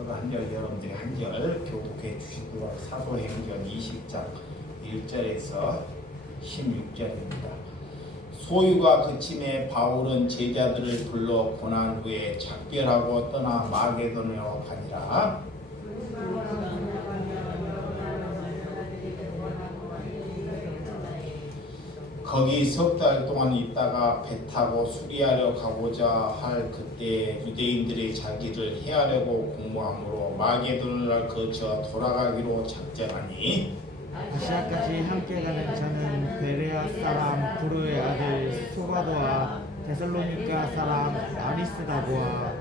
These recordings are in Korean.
저도 한절 여러분들이 한절 교독해 주시고요. 사도행전 20장 1절에서 16절입니다. 소유가 그침에 바울은 제자들을 불러 고난 후에 작별하고 떠나 마게도냐로 가니라. 거기 석 달 동안 있다가 배 타고 수리하려 가고자 할 그때 유대인들이 자기를 해하려고 공모함으로 마게도냐를 거쳐 돌아가기로 작정하니 아시아까지 함께 가는 자는 베레아 사람 브로의 아들 소바도와 데살로니가 사람 아리스다고와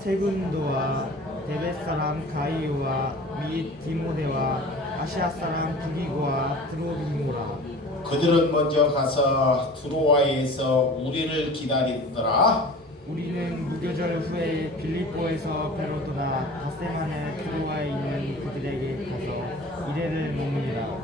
세군도와 데벳 사람 가이오와 및 디모데와 아시아 사람 두기고와 드로비모라. 그들은 먼저 가서 두로아에서 우리를 기다리더라. 우리는 무교절 후에 빌립보에서 배로 떠나 닷새만에 두로아에 있는 그들에게 가서 이레를 먹느니라.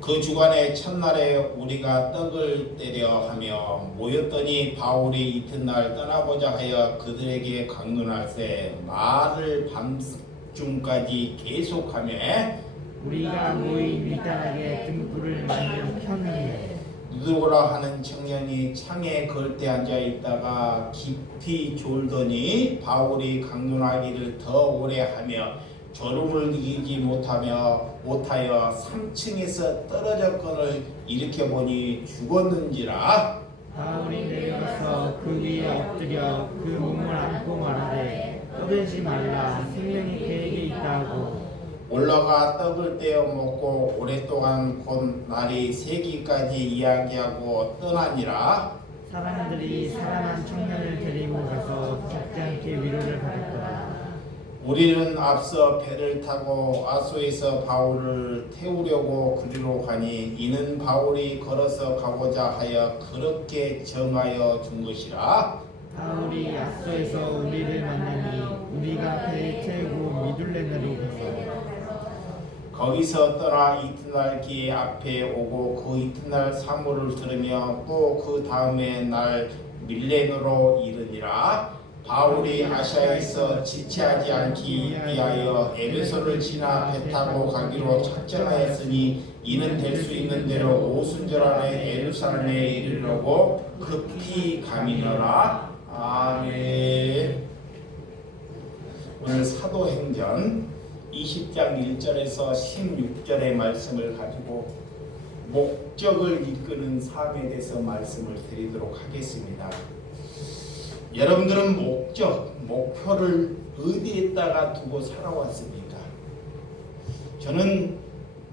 그 주간의 첫날에 우리가 떡을 떼려 하며 모였더니 바울이 이튿날 떠나고자 하여 그들에게 강론할세 말을 밤중까지 계속하며 우리가 모인 밀단하게 등불을 만든 편이에 누드고라 하는 청년이 창에 걸때 앉아 있다가 깊이 졸더니 바울이 강론하기를 더 오래 하며 졸음을 이기지 못하여 3층에서 떨어졌건을 일으켜보니 죽었는지라. 바울이 내려가서 그 위에 엎드려 그 몸을 안고 말하되 떠들지 말라 생명이 그에게 있다 하고 올라가 떡을 떼어 먹고 오랫동안 곧 날이 새기까지 이야기하고 떠나니라. 사람들이 살아난 청년을 데리고 가서 죽지 않게 위로를 받았더라. 우리는 앞서 배를 타고 아소에서 바울을 태우려고 그리로 가니 이는 바울이 걸어서 가고자 하여 그렇게 정하여 준 것이라. 바울이 아소에서 우리를 만나니 우리가 배에 태우고 미둘레네로 가서 거기서 떠나 이튿날 기에 앞에 오고 그 이튿날 사무를 들으며 또 그 다음에 날 밀레노로 이르니라. 바울이 아시아에서 지체하지 않기 위하여 에베소를 지나 배 타고 가기로 작정하였으니 이는 될 수 있는 대로 오순절 안에 예루살렘에 이르려고 급히 가미노라. 아멘. 오늘 사도행전 20장 1절에서 16절의 말씀을 가지고 목적을 이끄는 삶에 대해서 말씀을 드리도록 하겠습니다. 여러분들은 목표를 어디에다가 두고 살아왔습니까? 저는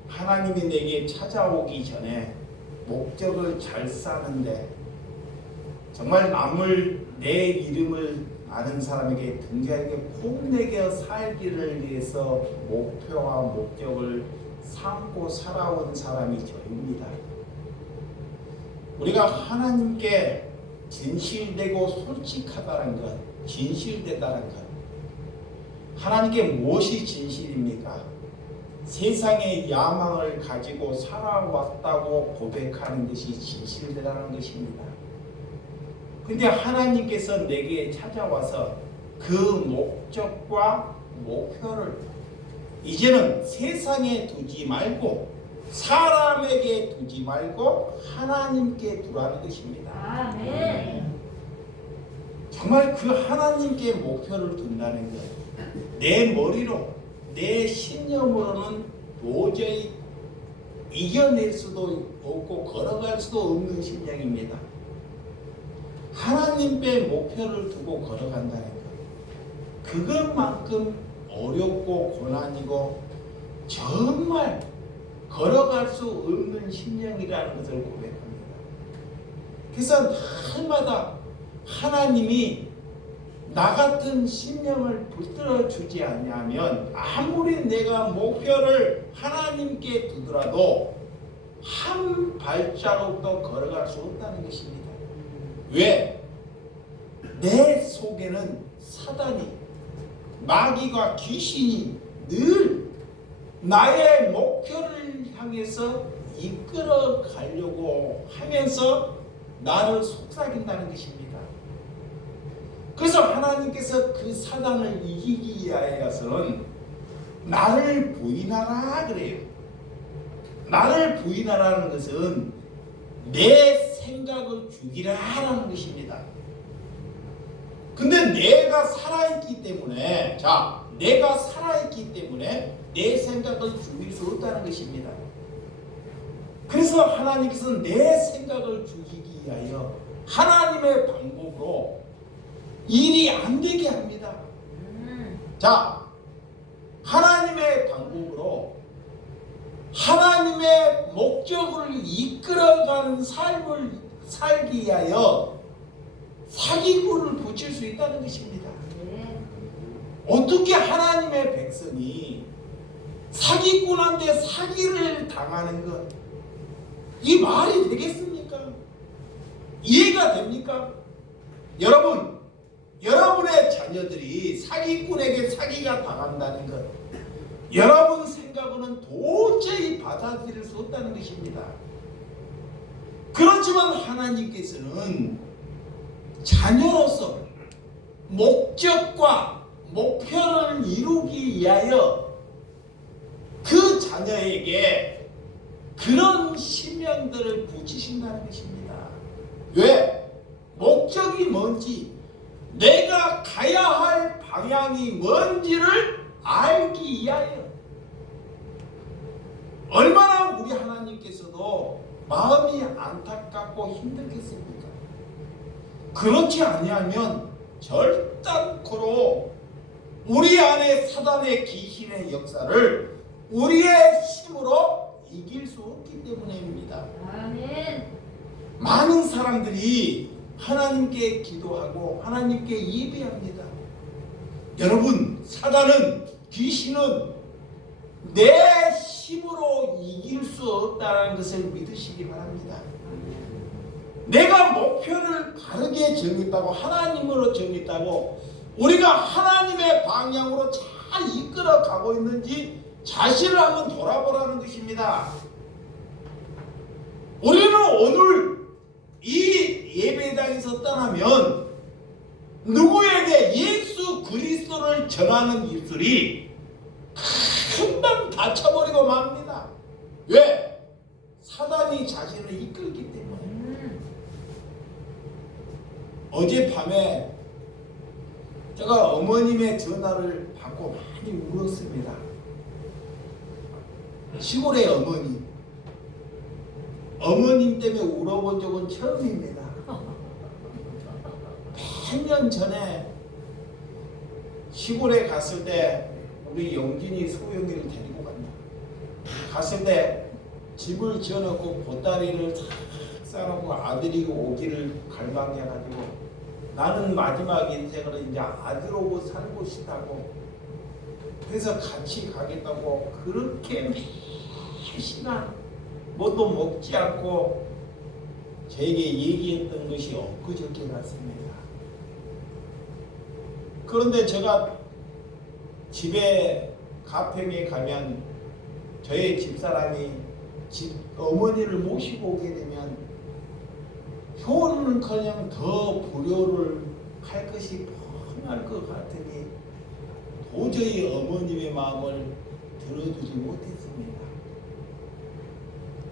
하나님이 내게 찾아오기 전에 목적을 잘 사는데 정말 남을 내 이름을 아는 사람에게 등자에게 폼내겨 살기를 위해서 목표와 목적을 삼고 살아온 사람이 저입니다. 우리가 하나님께 진실되고 솔직하다는 것, 진실되다는 것. 하나님께 무엇이 진실입니까? 세상의 야망을 가지고 살아왔다고 고백하는 것이 진실되다는 것입니다. 근데 하나님께서 내게 찾아와서 그 목적과 목표를 이제는 세상에 두지 말고 사람에게 두지 말고 하나님께 두라는 것입니다. 아멘. 정말 그 하나님께 목표를 둔다는 것, 내 머리로 내 신념으로는 도저히 이겨낼 수도 없고 걸어갈 수도 없는 심령입니다. 하나님께 목표를 두고 걸어간다는 것, 그것만큼 어렵고 고난이고 정말 걸어갈 수 없는 심령이라는 것을 고백합니다. 그래서 날마다 하나님이 나 같은 심령을 붙들어 주지 않냐면 아무리 내가 목표를 하나님께 두더라도 한 발자국도 걸어갈 수 없다는 것입니다. 왜? 내 속에는 사단이, 마귀가, 귀신이 늘 나의 목표를 향해서 이끌어 가려고 하면서 나를 속삭인다는 것입니다. 그래서 하나님께서 그 사단을 이기기 위하여서는 나를 부인하라 그래요. 나를 부인하라는 것은 내 생각을 죽이라라는 것입니다. 근데 내가 살아있기 때문에 내가 살아있기 때문에 내 생각을 죽일 수 없다는 것입니다. 그래서 하나님께서는 내 생각을 죽이기 위하여 하나님의 방법으로 일이 안 되게 합니다. 하나님의 방법으로 하나님의 목적을 이끌어가는 삶을 살기 위하여 사기꾼을 붙일 수 있다는 것입니다. 어떻게 하나님의 백성이 사기꾼한테 사기를 당하는 것, 이 말이 되겠습니까? 이해가 됩니까? 여러분, 여러분의 자녀들이 사기꾼에게 사기가 당한다는 것, 여러분 생각으로는 도저히 받아들일 수 없다는 것입니다. 그렇지만 하나님께서는 자녀로서 목적과 목표를 이루기 위하여 그 자녀에게 그런 신명들을 붙이신다는 것입니다. 왜? 목적이 뭔지, 내가 가야 할 방향이 뭔지를 알기 위하여. 얼마나 우리 하나님께서도 마음이 안타깝고 힘들겠습니까? 그렇지 아니하면 절단코로 우리 안에 사단의 귀신의 역사를 우리의 힘으로 이길 수 없기 때문입니다. 아멘. 많은 사람들이 하나님께 기도하고 하나님께 예배합니다. 여러분, 사단은, 귀신은 내 힘으로 이길 수 없다는 것을 믿으시기 바랍니다. 내가 목표를 바르게 정했다고, 하나님으로 정했다고, 우리가 하나님의 방향으로 잘 이끌어 가고 있는지 자신을 한번 돌아보라는 것입니다. 우리는 오늘 이 예배당에서 떠나면 누구에게 예수 그리스도를 전하는 입술이 금방 닫혀버리고 맙니다. 왜? 사단이 자신을 이끌기 때문에. 어젯밤에 제가 어머님의 전화를 받고 많이 울었습니다. 시골의 어머님 때문에 울어본 적은 처음입니다. 100년 전에 시골에 갔을 때 우리 영진이 소영이를 데리고 갔을 때 집을 지어놓고 보따리를 탁 싸놓고 아들이 오기를 갈망해가지고 나는 마지막 인생을 이제 아들하고 살고 싶다고, 그래서 같이 가겠다고 그렇게 몇 시간 뭣도 먹지 않고 저에게 얘기했던 것이 엊그저께 같습니다. 그런데 제가 집에 가평에 가면 저희 집사람이 어머니를 모시고 오게 되면 효는커녕 더 불효를 할 것이 뻔할 것 같으니 도저히 어머님의 마음을 들어주지 못했습니다.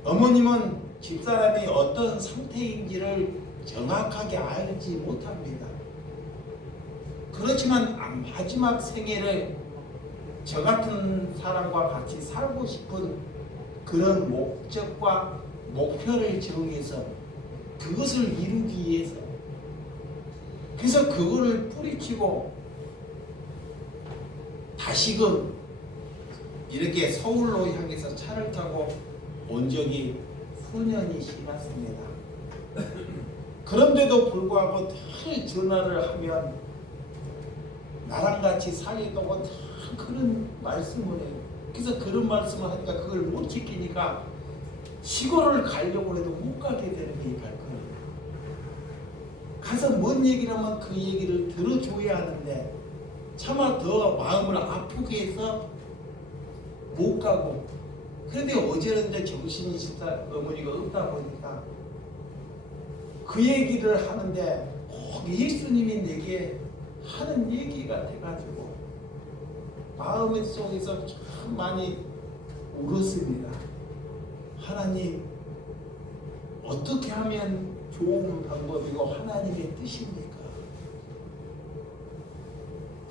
어머님은 집사람이 어떤 상태인지를 정확하게 알지 못합니다. 그렇지만 마지막 생애를 저 같은 사람과 같이 살고 싶은 그런 목적과 목표를 정해서 그것을 이루기 위해서, 그래서 그거를 뿌리치고 다시금 이렇게 서울로 향해서 차를 타고 온 적이 수년이 지났습니다. 그런데도 불구하고 늘 전화를 하면 나랑 같이 살리라고 다 그런 말씀을 해요. 그래서 그런 말씀을 하니까 그걸 못 지키니까 시골을 가려고 해도 못 가게 되는 게 갈 거예요. 가서 뭔 얘기를 하면 그 얘기를 들어줘야 하는데 차마 더 마음을 아프게 해서 못 가고, 그런데 어제는 이제 정신이 어머니가 없다 보니까 그 얘기를 하는데 꼭 예수님이 내게 하는 얘기가 돼가지고 마음 속에서 참 많이 울었습니다. 하나님, 어떻게 하면 좋은 방법이고 하나님의 뜻입니까?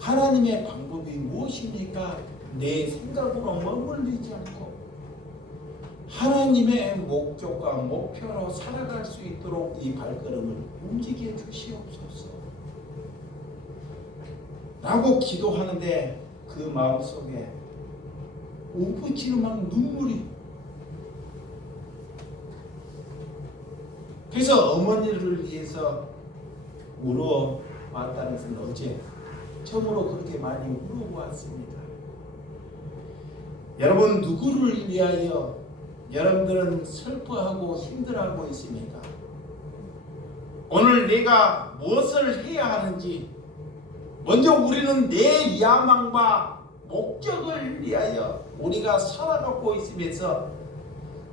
하나님의 방법이 무엇입니까? 내 생각으로 머물리지 않고 하나님의 목적과 목표로 살아갈 수 있도록 이 발걸음을 움직여 주시옵소서 라고 기도하는데 그 마음속에 우부치는 막 눈물이. 그래서 어머니를 위해서 울어왔다는 것은 어제 처음으로 그렇게 많이 울어왔습니다. 여러분, 누구를 위하여 여러분들은 슬퍼하고 힘들어하고 있습니까? 오늘 내가 무엇을 해야 하는지 먼저 우리는 내 야망과 목적을 위하여 우리가 살아가고 있으면서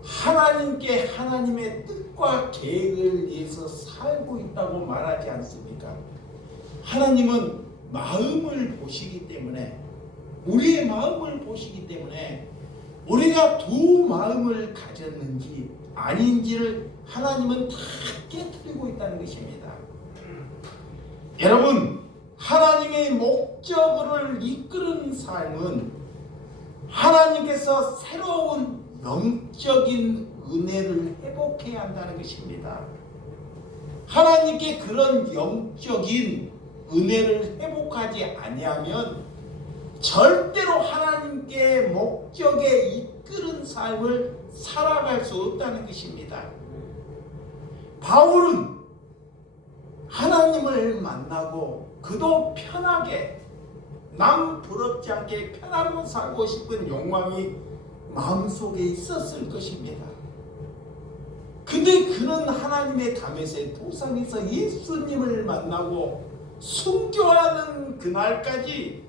하나님께 하나님의 뜻과 계획을 위해서 살고 있다고 말하지 않습니까? 하나님은 마음을 보시기 때문에, 우리의 마음을 보시기 때문에 우리가 두 마음을 가졌는지 아닌지를 하나님은 다 깨뜨리고 있다는 것입니다. 여러분, 하나님의 목적을 이끄는 삶은 하나님께서 새로운 영적인 은혜를 회복해야 한다는 것입니다. 하나님께 그런 영적인 은혜를 회복하지 아니하면 절대로 하나님께 목적에 이끄는 삶을 살아갈 수 없다는 것입니다. 바울은 하나님을 만나고 그도 편하게, 남 부럽지 않게 편하고 살고 싶은 욕망이 마음속에 있었을 것입니다. 근데 그는 하나님의 담에서 도상에서 예수님을 만나고 순교하는 그날까지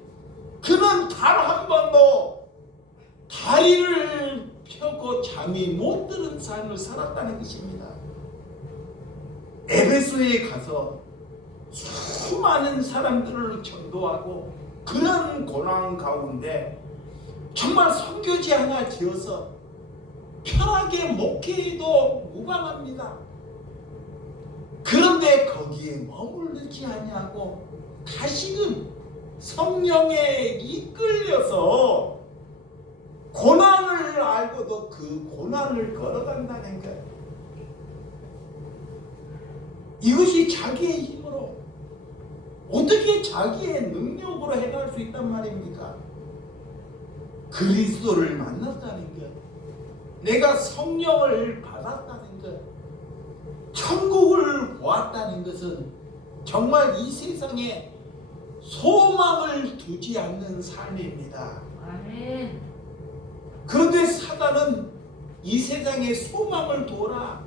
그는 단 한 번도 다리를 펴고 잠이 못 드는 삶을 살았다는 것입니다. 에베소에 가서 수많은 사람들을 전도하고 그런 고난 가운데 정말 선교지 하나 지어서 편하게 목회해도 무방합니다. 그런데 거기에 머무르지 아니하고 다시금 성령에 이끌려서 고난을 알고도 그 고난을 걸어간다는 것. 이것이 자기의 힘으로, 어떻게 자기의 능력으로 해갈 수 있단 말입니까? 그리스도를 만났다는 것, 내가 성령을 받았다는 것, 천국을 보았다는 것은 정말 이 세상에 소망을 두지 않는 삶입니다. 아멘. 그런데 사단은 이 세상에 소망을 둬라,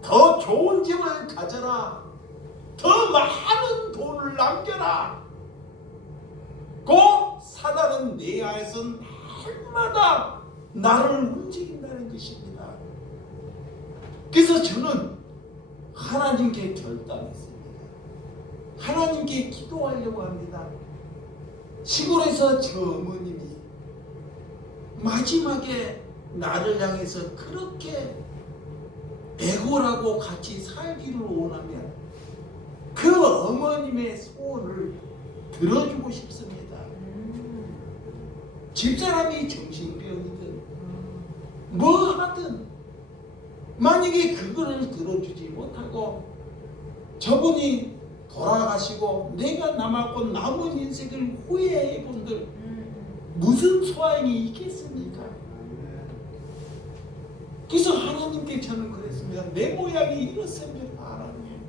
더 좋은 집을 가져라, 더 많은 돈을 남겨라. 그 사단은 내 안에서 날마다 나를 움직인다는 것입니다. 그래서 저는 하나님께 결단했습니다. 하나님께 기도하려고 합니다. 시골에서 저 어머님이 마지막에 나를 향해서 그렇게 애고라고 같이 살기를 원하면 그 어머님의 소원을 들어주고 싶습니다. 집사람이 정신병이든 뭐 하든 만약에 그거를 들어주지 못하고 저분이 돌아가시고 내가 남았고 남은 인생을 후회해 본들 무슨 소원이 있겠습니까? 그래서 하나님께 저는 그랬습니다. 내 모양이 이렇습니다. 하나님,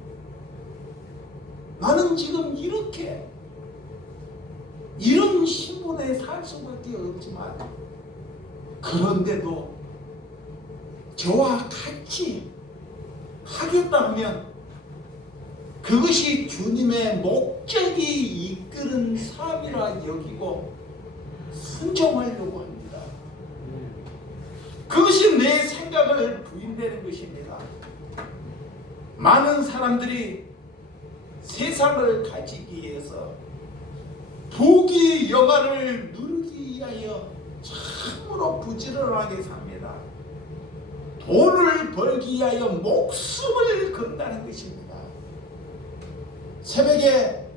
나는 지금 이렇게 이런 신분에 살 수밖에 없지만 그런데도 저와 같이 하겠다면 그것이 주님의 목적이 이끄는 삶이라 여기고 순종하려고 합니다. 그것이 내 생각을 부인되는 것입니다. 많은 사람들이 세상을 가지기 위해서 부귀 영화를 누리기 위하여 참으로 부지런하게 삽니다. 돈을 벌기 위하여 목숨을 건다는 것입니다. 새벽에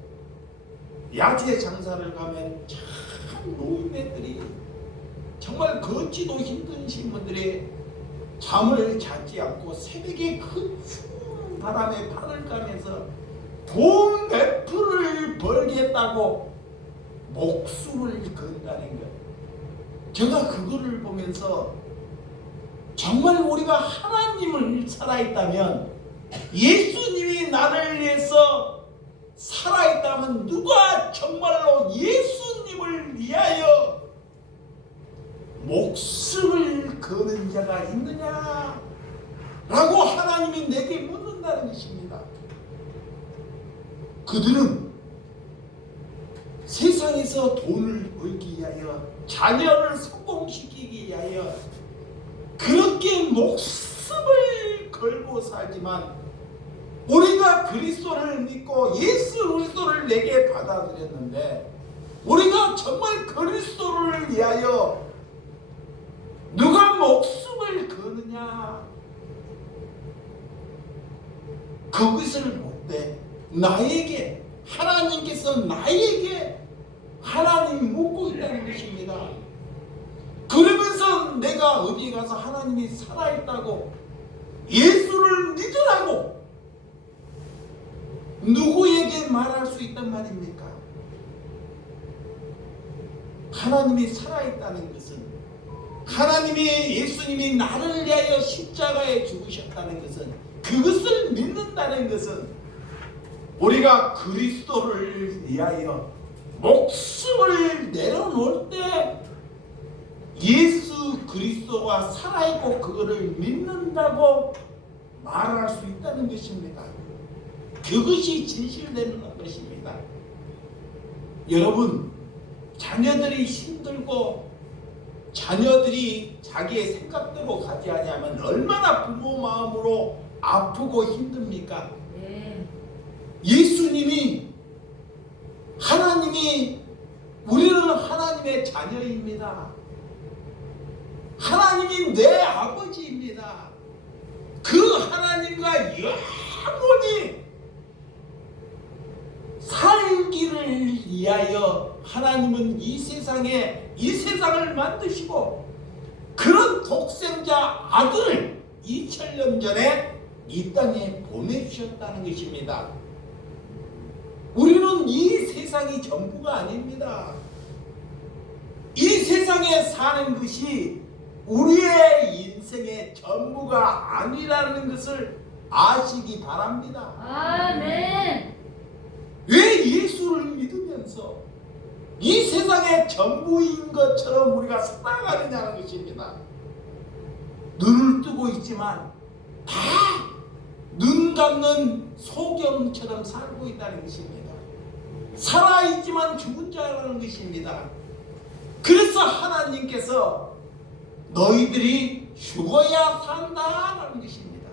야채 장사를 가면 참 노인네들이 정말 걷지도 힘드신 분들이 잠을 자지 않고 새벽에 그 추운 바람에 발을 까면서 돈 몇 푼을 벌겠다고 목숨을 건다는 것. 제가 그거를 보면서 정말 우리가 하나님을 살아있다면, 예수님이 나를 위해서 살아있다면 누가 정말로 예수님을 위하여 목숨을 거는 자가 있느냐? 라고 하나님이 내게 묻는다는 것입니다. 그들은 세상에서 돈을 벌기 위하여, 자녀를 성공시키기 위하여 그렇게 목숨을 걸고 살지만, 우리가 그리스도를 믿고 예수 그리스도를 내게 받아들였는데, 우리가 정말 그리스도를 위하여 누가 목숨을 거느냐? 그것을 볼 때 나에게, 하나님께서 나에게 하나님이 묻고 있다는 것입니다. 그러면서 내가 어디에 가서 하나님이 살아있다고, 예수를 믿으라고 누구에게 말할 수 있단 말입니까? 하나님이 살아있다는 것은, 하나님이, 예수님이 나를 위하여 십자가에 죽으셨다는 것은, 그것을 믿는다는 것은 우리가 그리스도를 위하여 목숨을 내려놓을 때 예수 그리스도가 살아있고 그거를 믿는다고 말할 수 있다는 것입니다. 그것이 진실되는 것입니다. 여러분, 자녀들이 힘들고 자녀들이 자기의 생각대로 가지 않으면 얼마나 부모 마음으로 아프고 힘듭니까? 예수님이, 하나님이, 우리는 하나님의 자녀입니다. 하나님이 내 아버지입니다. 그 하나님과 영원히 살기를 위하여 하나님은 이 세상을 만드시고 그런 독생자 아들을 2000년 전에 이 땅에 보내주셨다는 것입니다. 우리는 이 세상이 전부가 아닙니다. 이 세상에 사는 것이 우리의 인생의 전부가 아니라는 것을 아시기 바랍니다. 아멘. 왜 예수를 믿으면서 이 세상의 전부인 것처럼 우리가 살아가느냐는 것입니다. 눈을 뜨고 있지만 다 눈 감는 소경처럼 살고 있다는 것입니다. 살아있지만 죽은 자라는 것입니다. 그래서 하나님께서 너희들이 죽어야 산다라는 것입니다.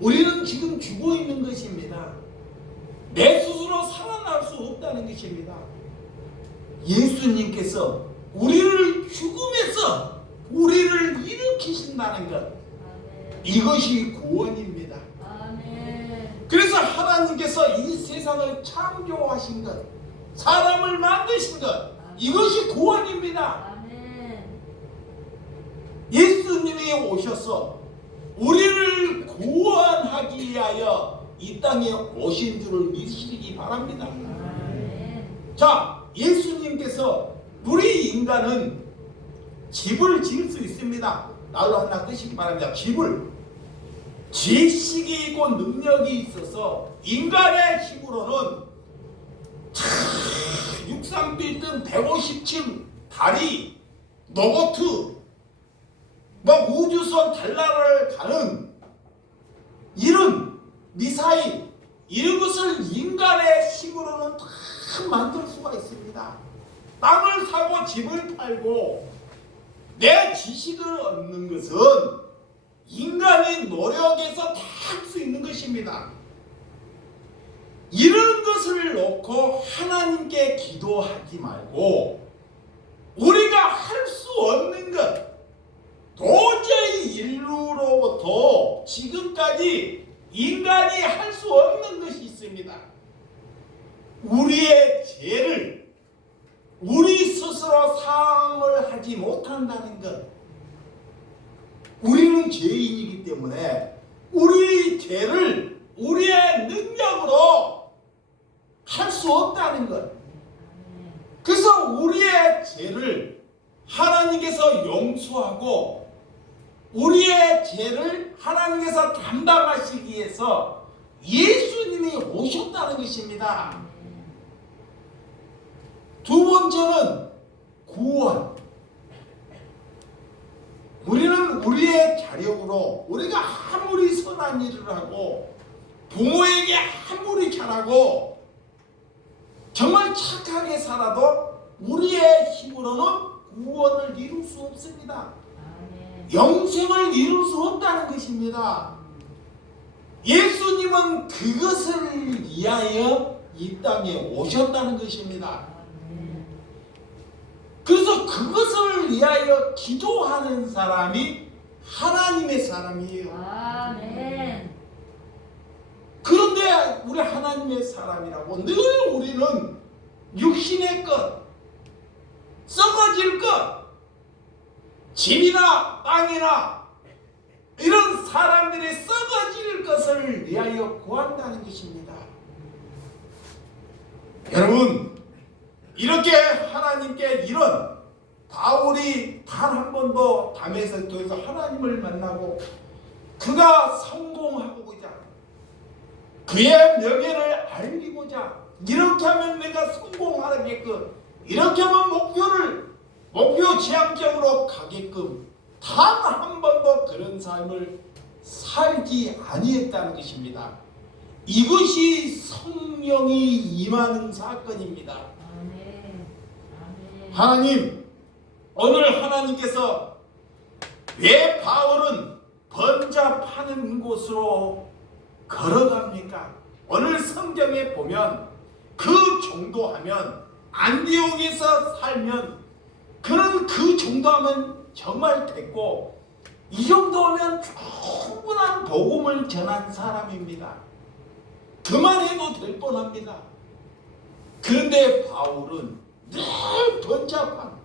우리는 지금 죽어 있는 것입니다. 내 스스로 살아날 수 없다는 것입니다. 예수님께서 우리를 죽음에서 우리를 일으키신다는 것, 이것이 구원입니다. 그래서 하나님께서 이 세상을 창조하신 것, 사람을 만드신 것, 이것이 구원입니다. 예수님이 오셔서 우리를 구원하기 위하여 이 땅에 오신 줄을 믿으시기 바랍니다. 자, 예수님께서 우리 인간은 집을 지을 수 있습니다. 날로 하나 뜨시기 바랍니다. 집을. 지식이 있고 능력이 있어서 인간의 힘으로는 63빌딩 150층 다리, 로봇, 우주선 달나라를 가는 이런 미사일, 이런 것을 인간의 힘으로는 다 만들 수가 있습니다. 땅을 사고 집을 팔고 내 지식을 얻는 것은 인간의 노력에서 다 할 수 있는 것입니다. 이것을 놓고 하나님께 기도하지 말고 우리가 할 수 없는 것, 도저히 인류로부터 지금까지 인간이 할 수 없는 것이 있습니다. 우리의 죄를 우리 스스로 사함을 하지 못한다는 것. 우리는 죄인이기 때문에 우리 죄를 우리의 능력으로 할 수 없다는 것. 그래서 우리의 죄를 하나님께서 용서하고 우리의 죄를 하나님께서 담당하시기 위해서 예수님이 오셨다는 것입니다. 두 번째는 구원. 우리는 우리의 자력으로 우리가 아무리 선한 일을 하고 부모에게 아무리 잘하고 정말 착하게 살아도 우리의 힘으로는 구원을 이룰 수 없습니다. 영생을 이룰 수 없다는 것입니다. 예수님은 그것을 위하여 이 땅에 오셨다는 것입니다. 그래서 그것을 위하여 기도하는 사람이 하나님의 사람이에요. 아멘. 그런데 우리 하나님의 사람이라고 늘 우리는 육신의 것, 썩어질 것, 집이나 땅이나 이런 사람들이 썩어질 것을 위하여 구한다는 것입니다. 여러분, 이렇게 하나님께 이런 바울이 단 한 번도 담에서 통해서 하나님을 만나고 그가 성공하고자 그의 명예를 알리고자 이렇게 하면 내가 성공하게끔 이렇게 하면 목표 지향적으로 가게끔 단 한 번도 그런 삶을 살지 아니했다는 것입니다. 이것이 성령이 임하는 사건입니다. 하나님, 오늘 하나님께서 왜 바울은 번잡하는 곳으로 걸어갑니까? 오늘 성경에 보면 그 정도 하면 안디옥에서 살면 그런 그 정도 하면 정말 됐고 이 정도면 충분한 복음을 전한 사람입니다. 그만해도 될 뻔합니다. 그런데 바울은 늘 번잡한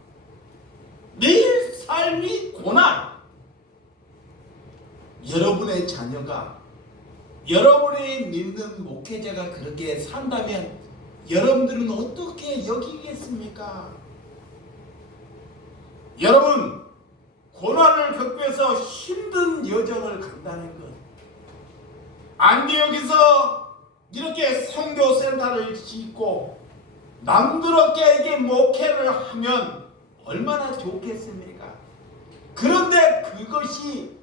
늘 삶이 고난. 여러분의 자녀가 여러분이 믿는 목회자가 그렇게 산다면 여러분들은 어떻게 여기겠습니까? 여러분, 고난을 겪으면서 힘든 여정을 간다는 것. 안디옥에서 이렇게 선교센터를 짓고 남들에게 이게 목회를 하면 얼마나 좋겠습니까? 그런데 그것이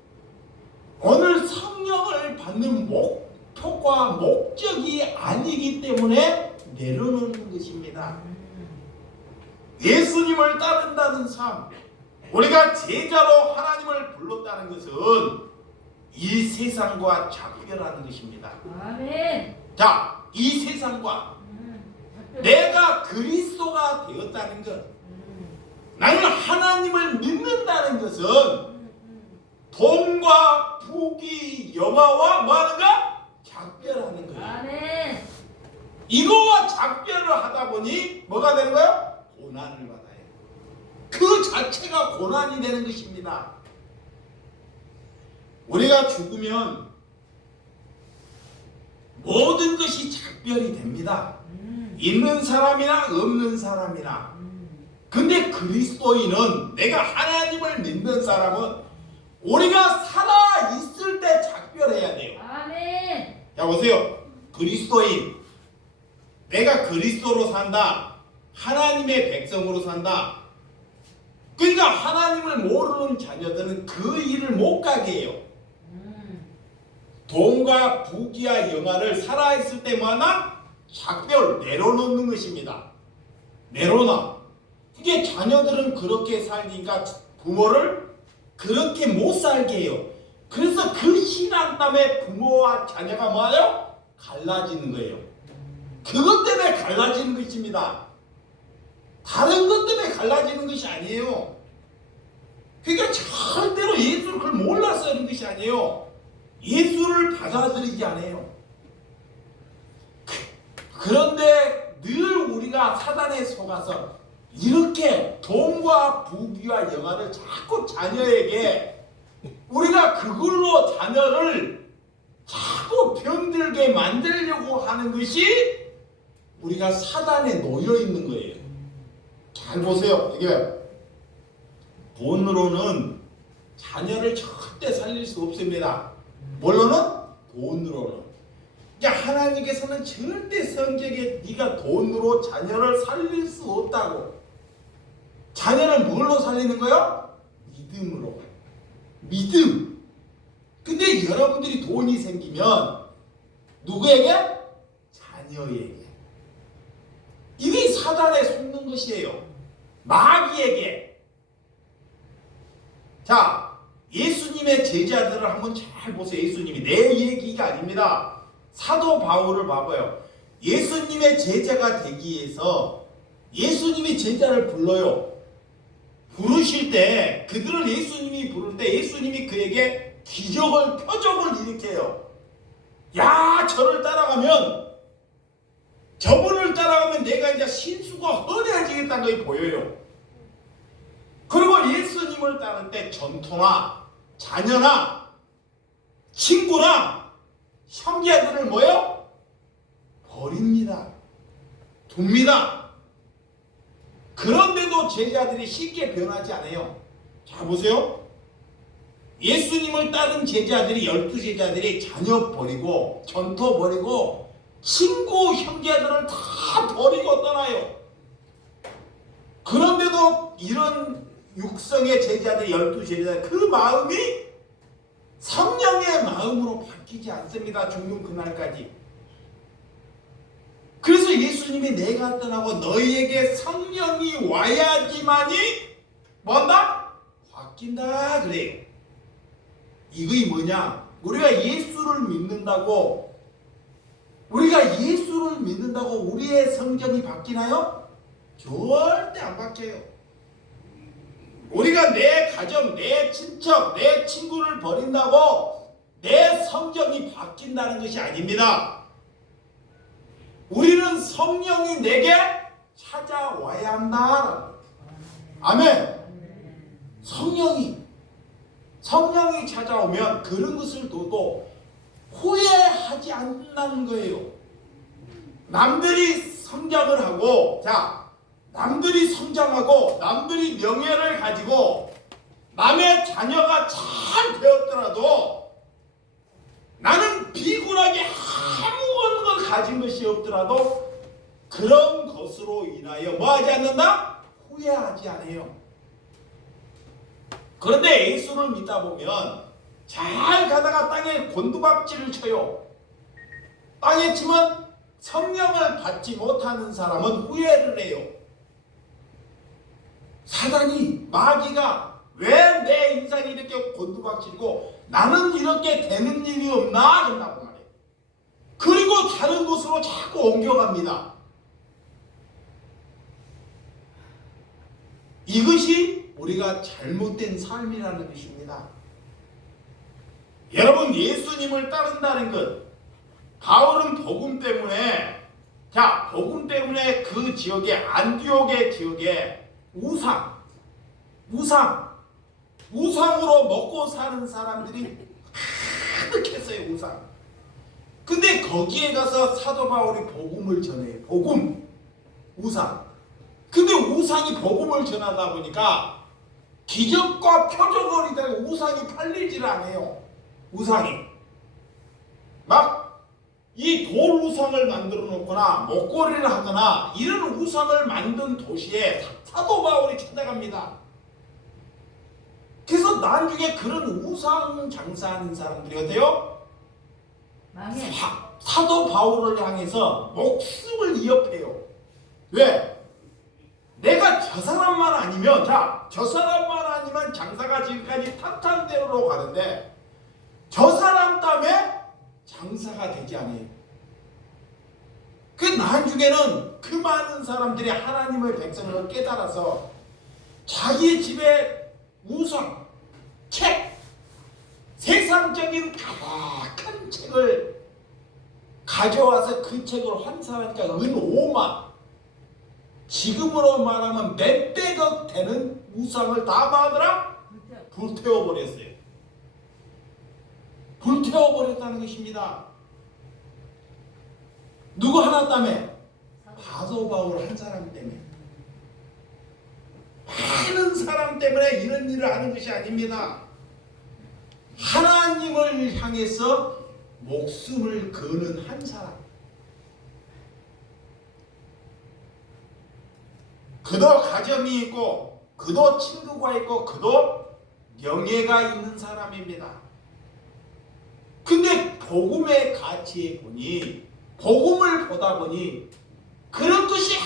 오늘 성령을 받는 목표와 목적이 아니기 때문에 내려놓는 것입니다. 예수님을 따른다는 삶, 우리가 제자로 하나님을 불렀다는 것은 이 세상과 작별하는 것입니다. 아멘. 자, 이 세상과 내가 그리스도가 되었다는 것, 나는 하나님을 믿는다는 것은 돈과 부귀, 영화와 뭐하는가? 작별하는 거예요. 아멘. 이거와 작별을 하다 보니 뭐가 되는 거예요? 고난을 받아요. 그 자체가 고난이 되는 것입니다. 우리가 죽으면 모든 것이 작별이 됩니다. 있는 사람이나 없는 사람이나. 근데 그리스도인은, 내가 하나님을 믿는 사람은 우리가 살아 있을 때 작별해야 돼요. 아멘. 자, 보세요. 그리스도인, 내가 그리스도로 산다, 하나님의 백성으로 산다. 그러니까 하나님을 모르는 자녀들은 그 일을 못 가게 해요. 돈과 부귀와 영화를 살아있을 때마다 작별 내려놓는 것입니다. 내려놔. 이게 자녀들은 그렇게 살니까 부모를 그렇게 못 살게 해요. 그래서 그 신앙 때문에 부모와 자녀가 뭐예요? 갈라지는 거예요. 그것 때문에 갈라지는 것입니다. 다른 것 때문에 갈라지는 것이 아니에요. 그러니까 절대로 예수를 그걸 몰라서 그런 것이 아니에요. 예수를 받아들이지 않아요. 그런데 늘 우리가 사단에 속아서 이렇게 돈과 부귀와 영화를 자꾸 자녀에게 우리가 그걸로 자녀를 자꾸 병들게 만들려고 하는 것이 우리가 사단에 놓여 있는 거예요. 잘 보세요. 이게 돈으로는 자녀를 절대 살릴 수 없습니다. 뭘로는? 돈으로는. 그러니까 하나님께서는 절대 성경에 네가 돈으로 자녀를 살릴 수 없다고. 자녀를 뭘로 살리는 거요? 믿음으로. 믿음. 근데 여러분들이 돈이 생기면 누구에게? 자녀에게. 이게 사단에 속는 것이에요. 마귀에게. 자, 예수님의 제자들을 한번 잘 보세요. 예수님이 내 얘기가 아닙니다. 사도 바울을 봐봐요. 예수님의 제자가 되기 위해서 예수님이 제자를 불러요. 부르실 때 그들을 예수님이 부를 때 예수님이 그에게 기적을 표적을 일으켜요. 야, 저를 따라가면 저분을 따라가면 내가 이제 신수가 헌해지겠다는 것이 보여요. 그리고 예수님을 따를 때 전토나 자녀나 친구나 형제들을 뭐요? 버립니다. 둡니다. 그런데도 제자들이 쉽게 변하지 않아요. 자, 보세요. 예수님을 따른 제자들이 12제자들이 자녀 버리고 전토 버리고 친구 형제들을 다 버리고 떠나요. 그런데도 이런 육성의 제자들 12제자들 그 마음이 성령의 마음으로 바뀌지 않습니다. 죽는 그날까지. 그래서 예수님이 내가 떠나고 너희에게 성령이 와야지만이 뭔다? 바뀐다 그래요. 이것이 뭐냐? 우리가 예수를 믿는다고 우리의 성정이 바뀌나요? 절대 안 바뀌어요. 우리가 내 가정, 내 친척, 내 친구를 버린다고 내 성정이 바뀐다는 것이 아닙니다. 우리는 성령이 내게 찾아와야 한다. 아멘. 성령이 찾아오면 그런 것을 둬도 후회하지 않는다는 거예요. 남들이 성장을 하고, 남들이 성장하고, 남들이 명예를 가지고, 남의 자녀가 잘 되었더라도, 나는 비굴하게 아무것도 가진 것이 없더라도, 그런 것으로 인하여 뭐 하지 않는다? 후회하지 않아요. 그런데 예수를 믿다 보면, 잘 가다가 땅에 곤두박질을 쳐요. 땅에 치면 성령을 받지 못하는 사람은 후회를 해요. 사단이, 마귀가 왜 내 인생이 이렇게 곤두박질이고 나는 이렇게 되는 일이 없나 그런다고 말해요. 그리고 다른 곳으로 자꾸 옮겨갑니다. 이것이 우리가 잘못된 삶이라는 것입니다. 여러분, 예수님을 따른다는 것, 바울은 복음 때문에 그 지역에, 안디옥의 지역에 우상으로 먹고 사는 사람들이 가득했어요. 근데 거기에 가서 사도 바울이 복음을 전해요. 우상. 근데 우상이 복음을 전하다 보니까 기적과 표적을 이다가 우상이 팔리질 않아요. 막 이 돌 우상을 만들어 놓거나 목걸이를 하거나 이런 우상을 만든 도시에 사도 바울이 찾아갑니다. 그래서 나중에 그런 우상 장사하는 사람들이 어때요? 사도 바울을 향해서 목숨을 위협해요. 왜? 내가 저 사람만 아니면 장사가 지금까지 탄탄대로로 가는데 저 사람 때문에 장사가 되지 않아요. 그 나중에는 그 많은 사람들이 하나님의 백성을 깨달아서 자기 집에 우상, 책, 세상적인 가득한 책을 가져와서 그 책을 환산하니까 은 5만, 지금으로 말하면 몇백억 되는 우상을 다 받으라 불태워버렸어요. 불태워버렸다는 것입니다. 누구 하나 때문에? 사도 바울 한 사람 때문에. 많은 사람 때문에 이런 일을 하는 것이 아닙니다. 하나님을 향해서 목숨을 거는 한 사람. 그도 가정이 있고, 그도 친구가 있고, 그도 명예가 있는 사람입니다. 근데 복음의 가치에 보니, 복음을 보다 보니 그런 것이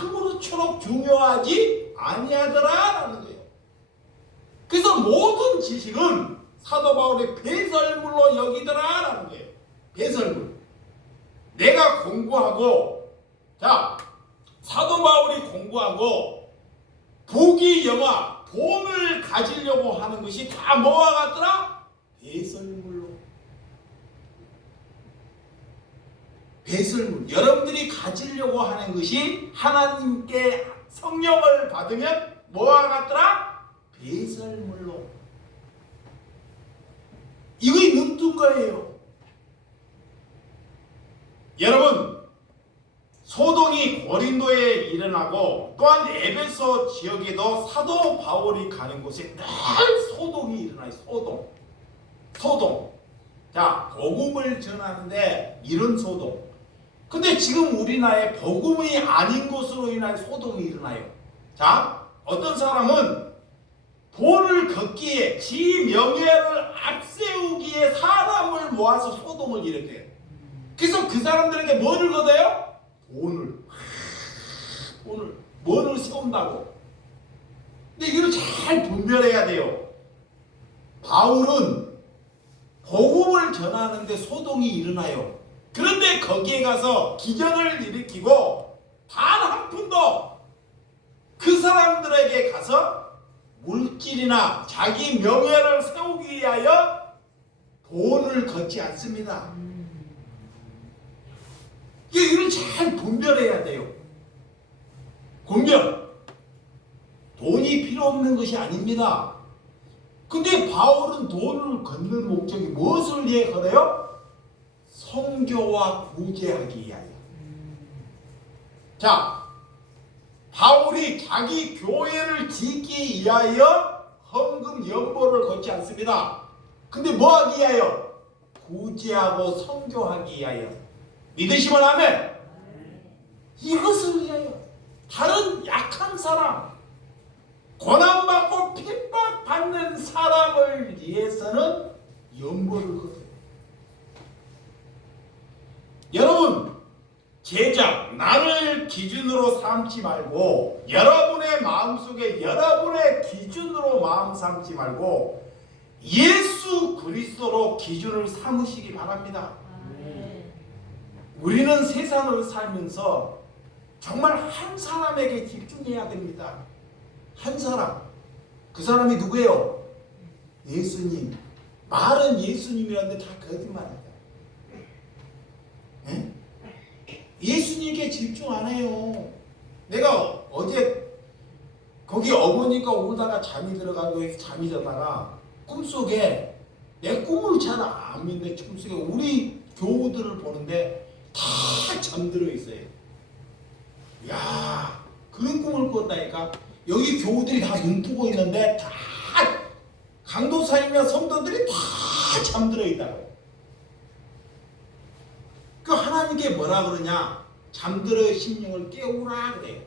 아무렇도록 중요하지 아니하더라라는 거예요. 그래서 모든 지식은 사도 바울이 배설물로 여기더라라는 거예요. 배설물. 내가 공부하고, 자, 사도 바울이 공부하고 부귀 영화, 돈을 가지려고 하는 것이 다 뭐와 같더라? 배설물로. 배설물. 여러분들이 가지려고 하는 것이 하나님께 성령을 받으면 뭐와 같더라? 배설물로. 이거 눈뜬 거예요. 여러분, 소동이 고린도에 일어나고 또한 에베소 지역에도 사도 바울이 가는 곳에 늘 소동이 일어나요. 소동. 자, 복음을 전하는데 이런 소동. 근데 지금 우리나라에 복음이 아닌 것으로 인한 소동이 일어나요. 자, 어떤 사람은 돈을 걷기에, 지 명예를 앞세우기에 사람을 모아서 소동을 일으켜요. 그래서 그 사람들에게 뭐를 걷어요? 돈을 세운다고. 근데 이걸 잘 분별해야 돼요. 바울은 복음을 전하는데 소동이 일어나요. 그런데 거기에 가서 기적을 일으키고 단 한 푼도 그 사람들에게 가서 물질이나 자기 명예를 세우기 위하여 돈을 걷지 않습니다. 이걸 잘 분별해야 돼요. 분별. 돈이 필요 없는 것이 아닙니다. 근데 바울은 돈을 걷는 목적이 무엇을 위해 걸어요? 성교와 구제하기 위하여. 자, 바울이 자기 교회를 짓기 위하여 헌금 연보를 걷지 않습니다. 근데 뭐 하기 위하여? 구제하고 성교하기 위하여. 믿으시면 아멘. 이것을 위하여. 다른 약한 사람, 고난받고 핍박받는 사람을 위해서는 연보를 걷어요. 여러분, 제작, 나를 기준으로 삼지 말고 여러분의 마음속에 여러분의 기준으로 마음 삼지 말고 예수 그리스도로 기준을 삼으시기 바랍니다. 우리는 세상을 살면서 정말 한 사람에게 집중해야 됩니다. 한 사람. 그 사람이 누구예요? 예수님. 말은 예수님이라는데 다 거짓말이다. 예? 예수님께 집중 안 해요. 내가 어제 거기 어머니가 오다가 잠이 들어가고 해서 잠이 자다가 꿈속에 내 꿈을 잘 안 믿는데 꿈속에 우리 교우들을 보는데 다 잠들어 있어요. 야, 그런 꿈을 꿨다니까. 여기 교우들이 다 눈 뜨고 있는데 다 강도사이며 성도들이 다 잠들어 있다고. 그 하나님께 뭐라 그러냐? 잠들어 심령을 깨우라 그래요.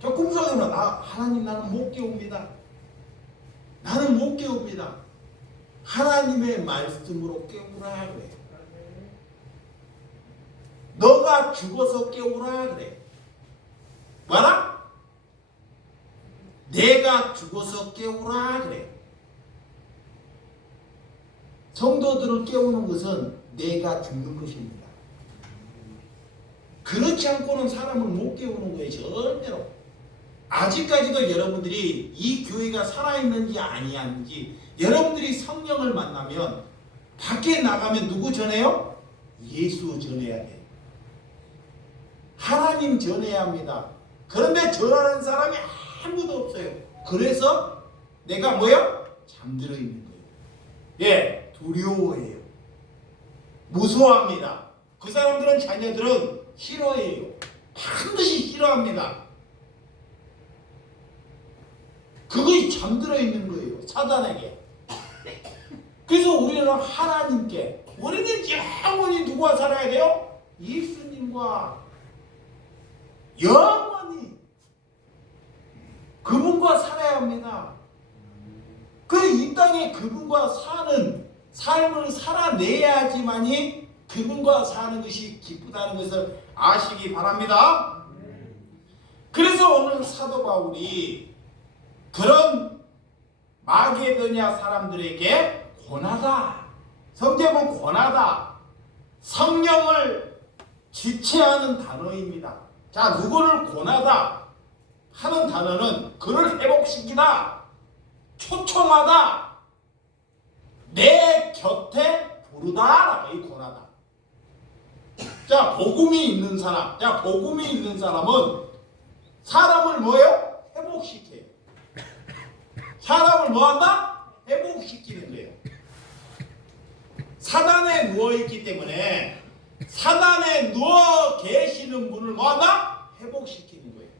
저 꿈속에는 하나님 나는 못 깨웁니다. 나는 못 깨웁니다. 하나님의 말씀으로 깨우라 그래요. 너가 죽어서 깨우라 그래. 뭐라? 내가 죽어서 깨우라 그래. 성도들을 깨우는 것은 내가 죽는 것입니다. 그렇지 않고는 사람을 못 깨우는 거예요. 절대로. 아직까지도 여러분들이 이 교회가 살아있는지 아니한지 여러분들이 성령을 만나면 밖에 나가면 누구 전해요? 예수 전해야 돼요. 하나님 전해야 합니다. 그런데 전하는 사람이 아무도 없어요. 그래서 내가 뭐야? 잠들어 있는 거예요. 예, 두려워해요. 무서워합니다. 그 사람들은 자녀들은 싫어해요. 반드시 싫어합니다. 그것이 잠들어 있는 거예요. 사단에게. 그래서 우리는 하나님께, 우리는 영원히 누구와 살아야 돼요? 예수님과 영원히 그분과 살아야 합니다. 그래서 이 땅에 그분과 사는 삶을 살아내야지만이 그분과 사는 것이 기쁘다는 것을 아시기 바랍니다. 그래서 오늘 사도 바울이 그런 마게도냐 사람들에게 권하다, 성경은 권하다, 성령을 지체하는 단어입니다. 자, 누구를 권하다 하는 단어는 그를 회복시키다, 초청하다, 내 곁에 부르다, 이 권하다. 자, 복음이 있는 사람, 자, 복음이 있는 사람은 사람을 뭐예요? 회복시켜요. 사람을 뭐한다? 회복시키는 거예요. 사단에 누워있기 때문에 사단에 누워 계시는 분을 뭐한다? 회복시키는 거예요.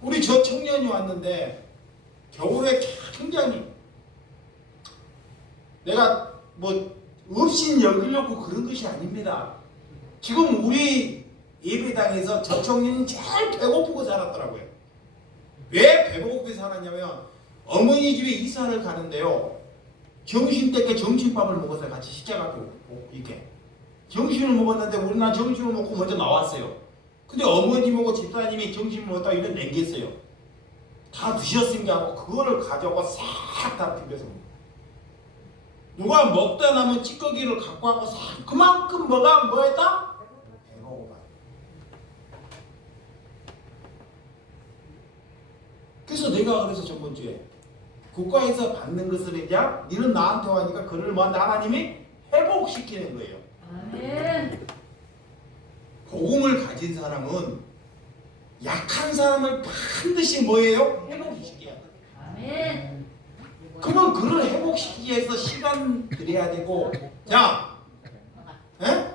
우리 저 청년이 왔는데 겨울에 굉장히 내가 뭐 없인 여기려고 그런 것이 아닙니다. 지금 우리 예배당에서 저 청년이 제일 배고프고 살았더라고요. 왜 배고프게 살았냐면 어머니 집에 이사를 가는데요. 점심때 점심밥을 먹어서 같이 시켜갖고 이렇게 점심을 먹었는데 우리는 점심을 먹고 먼저 나왔어요. 근데 어머님하고 집사님이 점심을 먹었다가 이런 남겼어요. 다 드셨으니까 하고 그거를 가져고 싹 다 비벼서 먹어요. 누가 먹다 남은 찌꺼기를 갖고 와서 싹 그만큼 뭐가 뭐했다? 배가 고파. 그래서 내가 그래서 저번주에 국가에서 받는 것을 이제 니는 나한테 와니까 그를 뭐한다? 하나님이 회복시키는 거예요. 아멘. 복음을 가진 사람은 약한 사람을 반드시 뭐예요? 회복시켜야 돼요. 아멘. 그러면 그를 회복시키기 위해서 시간 들여야 되고, 자, 에?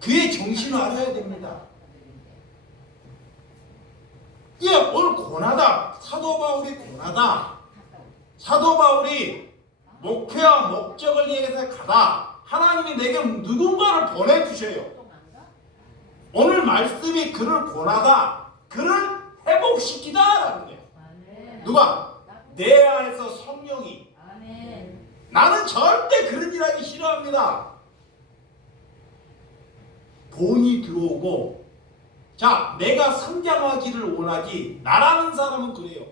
그의 정신을 알아야 됩니다. 예, 오늘 고나다. 사도 바울이 고나다. 사도 바울이 목표와 목적을 위해서 가다. 하나님이 내게 누군가를 보내주셔요. 오늘 말씀이 그를 고나다. 그를 회복시키다라는 거예요. 아멘. 누가? 내 안에서 성령이. 아멘. 나는 절대 그런 일 하기 싫어합니다. 돈이 들어오고, 자, 내가 성장하기를 원하지, 나라는 사람은 그래요.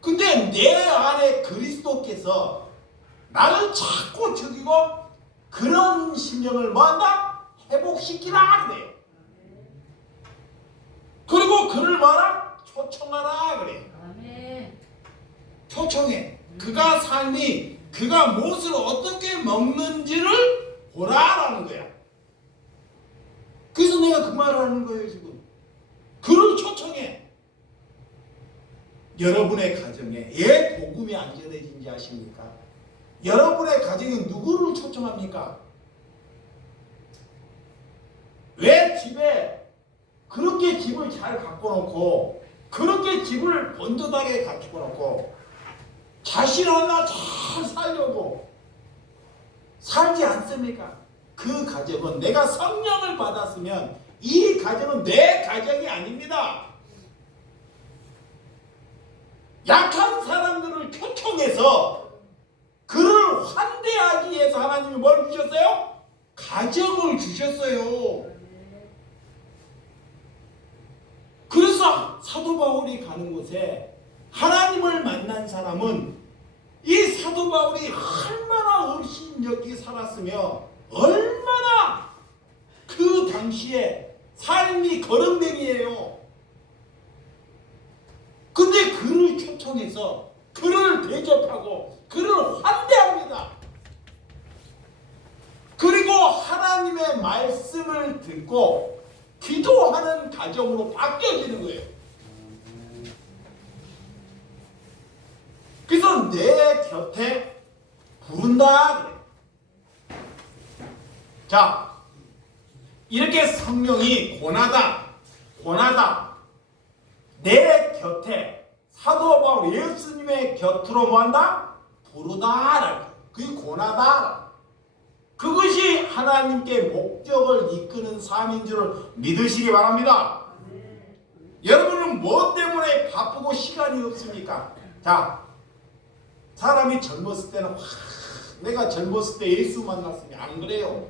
근데 내 안에 그리스도께서 나를 자꾸 죽이고 그런 심령을 뭐한다? 회복시키라 그래요. 그리고 그를 뭐하라? 초청하라 그래요. 아멘. 초청해. 그가 삶이, 그가 무엇을 어떻게 먹는지를 보라라는 거야. 그래서 내가 그 말을 하는 거예요 지금. 그를 초청해. 여러분의 가정에 왜 복음이 안 전해진지 아십니까? 여러분의 가정에 누구를 초청합니까? 왜 집에 그렇게 집을 잘 갖고 놓고 그렇게 집을 번듯하게 갖추고 놓고 자신 하나 잘 살려고 살지 않습니까? 그 가정은 내가 성령을 받았으면 이 가정은 내 가정이 아닙니다. 약한 사람들을 초청해서 그를 환대하기 위해서 하나님이 뭘 주셨어요? 가정을 주셨어요. 그래서 사도 바울이 가는 곳에 하나님을 만난 사람은 이 사도 바울이 얼마나 업신여기 살았으며 얼마나 그 당시에 삶이 거렁뱅이에요. 근데 그를 초청해서 그를 대접하고 그를 환대합니다. 그리고 하나님의 말씀을 듣고 기도하는 가정으로 바뀌어지는 거예요. 그래서 내 곁에 부른다 그래. 자, 이렇게 성령이 고나다 내 곁에 사도 바울 예수님의 곁으로 뭐한다? 부르다. 그게 고나다. 그것이 하나님께 목적을 이끄는 삶인 줄 믿으시기 바랍니다. 여러분은 뭐 때문에 바쁘고 시간이 없습니까? 자, 사람이 젊었을 때는 내가 젊었을 때 예수 만났으니 안 그래요?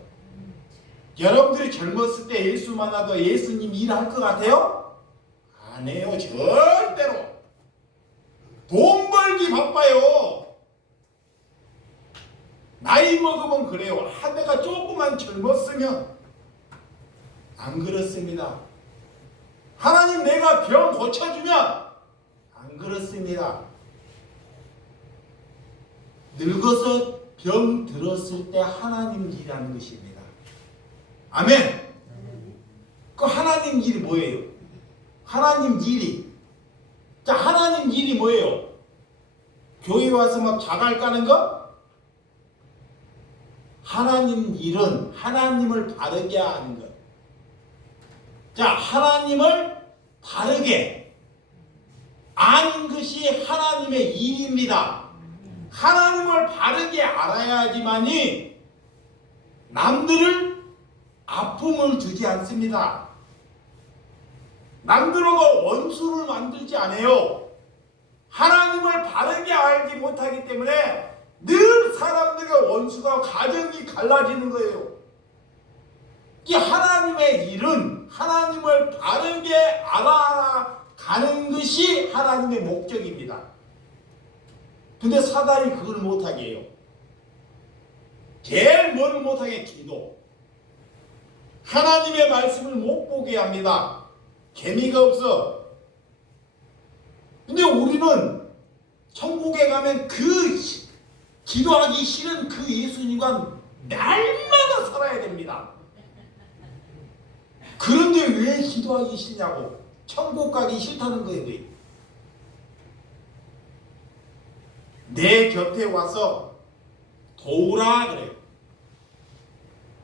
여러분들이 젊었을 때 예수 만나도 예수님 일할 것 같아요? 안 해요. 절대로. 돈 벌기 바빠요. 나이 먹으면 그래요. 내가 조금만 젊었으면 안 그렇습니다. 하나님 내가 병 고쳐주면 안 그렇습니다. 늙어서 병 들었을 때 하나님 일하는 것입니다. 아멘. 그 하나님 일이 뭐예요? 하나님 일이. 자, 하나님 일이 뭐예요? 교회 와서 막 자갈 까는 거? 하나님 일은 하나님을 바르게 하는 것. 자, 하나님을 바르게 아는 것이 하나님의 일입니다. 하나님을 바르게 알아야지만이 남들을 아픔을 주지 않습니다. 남들하고 원수를 만들지 않아요. 하나님을 바르게 알지 못하기 때문에 늘 사람들과 원수가 가정이 갈라지는 거예요. 이 하나님의 일은 하나님을 바르게 알아가는 것이 하나님의 목적입니다. 근데 사단이 그걸 못하게 해요. 제일 뭘 못하게? 기도. 하나님의 말씀을 못 보게 합니다. 재미가 없어. 근데 우리는 천국에 가면 그 기도하기 싫은 그 예수님과 날마다 살아야 됩니다. 그런데 왜 기도하기 싫냐고. 천국 가기 싫다는 거예요. 내 곁에 와서 도우라 그래요.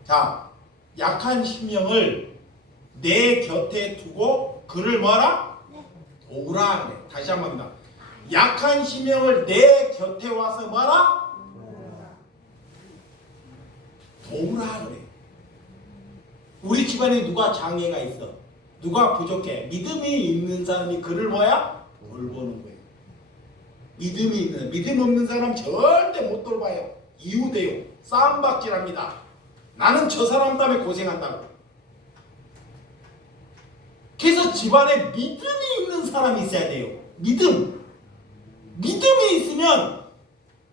자, 약한 심령을 내 곁에 두고 그를 뭐라? 도우라 그래. 다시 한 번입니다. 약한 심령을 내 곁에 와서 뭐라? 도우라 그래. 우리 집안에 누가 장애가 있어? 누가 부족해? 믿음이 있는 사람이 그를 뭐야? 돌보는 거예요. 믿음 없는 사람 절대 못 돌봐요. 이유돼요. 싸움박질합니다. 나는 저 사람 때문에 고생한다고. 그래서 집안에 믿음이 있는 사람이 있어야 돼요. 믿음이 있으면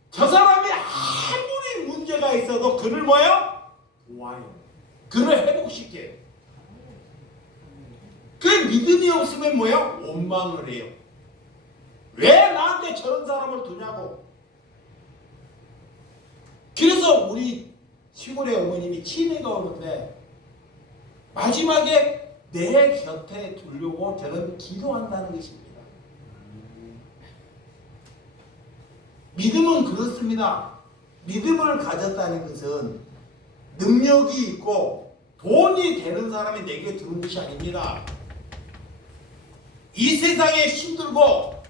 저 사람이 아무리 문제가 있어도 그를 뭐예요? 도와요. 그를 회복시켜요. 그 믿음이 없으면 뭐예요? 원망을 해요. 왜 나한테 저런 사람을 두냐고. 그래서 우리 시골의 어머님이 치매가 오는데 마지막에 내 곁에 두려고 저는 기도한다는 것입니다. 믿음은 그렇습니다. 믿음을 가졌다는 것은 능력이 있고 돈이 되는 사람이 내게 두는 것이 아닙니다. 이 세상에 힘들고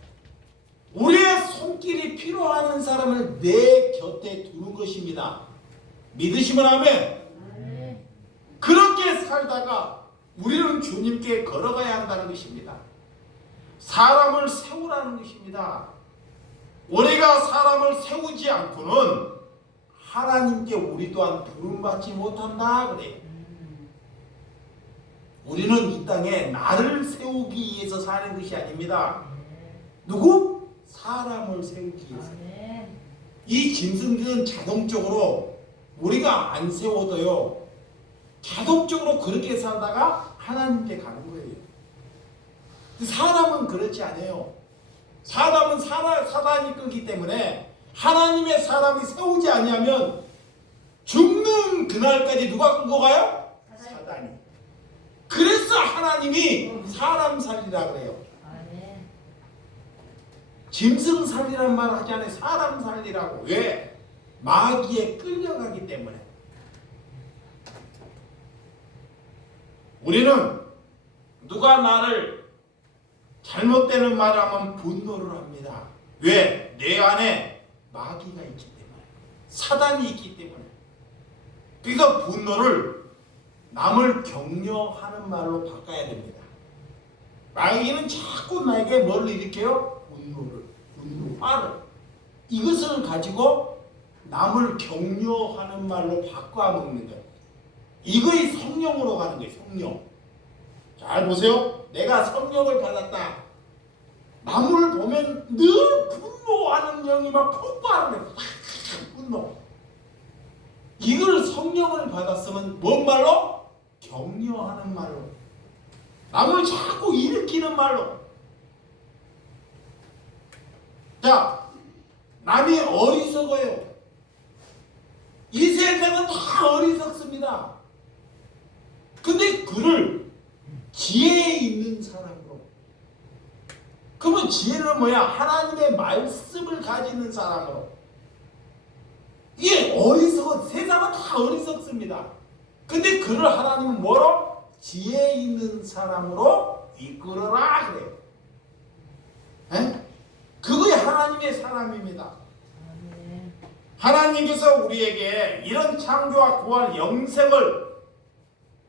우리의 손길이 필요한 사람을 내 곁에 두는 것입니다. 믿으시면 아멘. 그렇게 살다가 우리는 주님께 걸어가야 한다는 것입니다. 사람을 세우라는 것입니다. 우리가 사람을 세우지 않고는 하나님께 우리 또한 부름받지 못한다 그래요. 우리는 이 땅에 나를 세우기 위해서 사는 것이 아닙니다. 누구? 사람을 세우기 위해서. 이 짐승들은 자동적으로 우리가 안 세워도요, 자동적으로 그렇게 살다가 하나님께 가는 거예요. 사람은 그렇지 않아요. 사람은 사단이 끄기 때문에 하나님의 사람이 세우지 아니하면 죽는 그날까지 누가 끌고 가요? 사단이. 그래서 하나님이 사람 살리라 그래요. 아멘. 짐승 살리란 말 하지 않아요. 사람 살리라고. 왜? 마귀에 끌려가기 때문에. 우리는 누가 나를 잘못되는 말을 하면 분노를 합니다. 왜? 내 안에 마귀가 있기 때문에. 사단이 있기 때문에. 그래서 분노를 남을 격려하는 말로 바꿔야 됩니다. 마귀는 자꾸 나에게 뭘 일으켜요? 화를. 이것을 가지고 남을 격려하는 말로 바꿔먹는 거예요. 이거의 성령으로 가는 거예요. 성령. 잘 보세요. 내가 성령을 받았다. 남을 보면 늘 분노하는 영이 막 폭발하는 거예요. 분노. 이걸 성령을 받았으면 뭔 말로? 격려하는 말로. 남을 자꾸 일으키는 말로. 자, 남이 어리석어요. 이 세상은 다 어리석습니다. 근데 그를 지혜 있는 사람으로. 그러면 지혜는 뭐야? 하나님의 말씀을 가지는 사람으로. 이게 어리석어. 세상은 다 어리석습니다. 근데 그를 하나님은 뭐로? 지혜 있는 사람으로 이끌어라 그래요. 에? 그게 하나님의 사람입니다. 아멘. 하나님께서 우리에게 이런 창조와 구원 영생을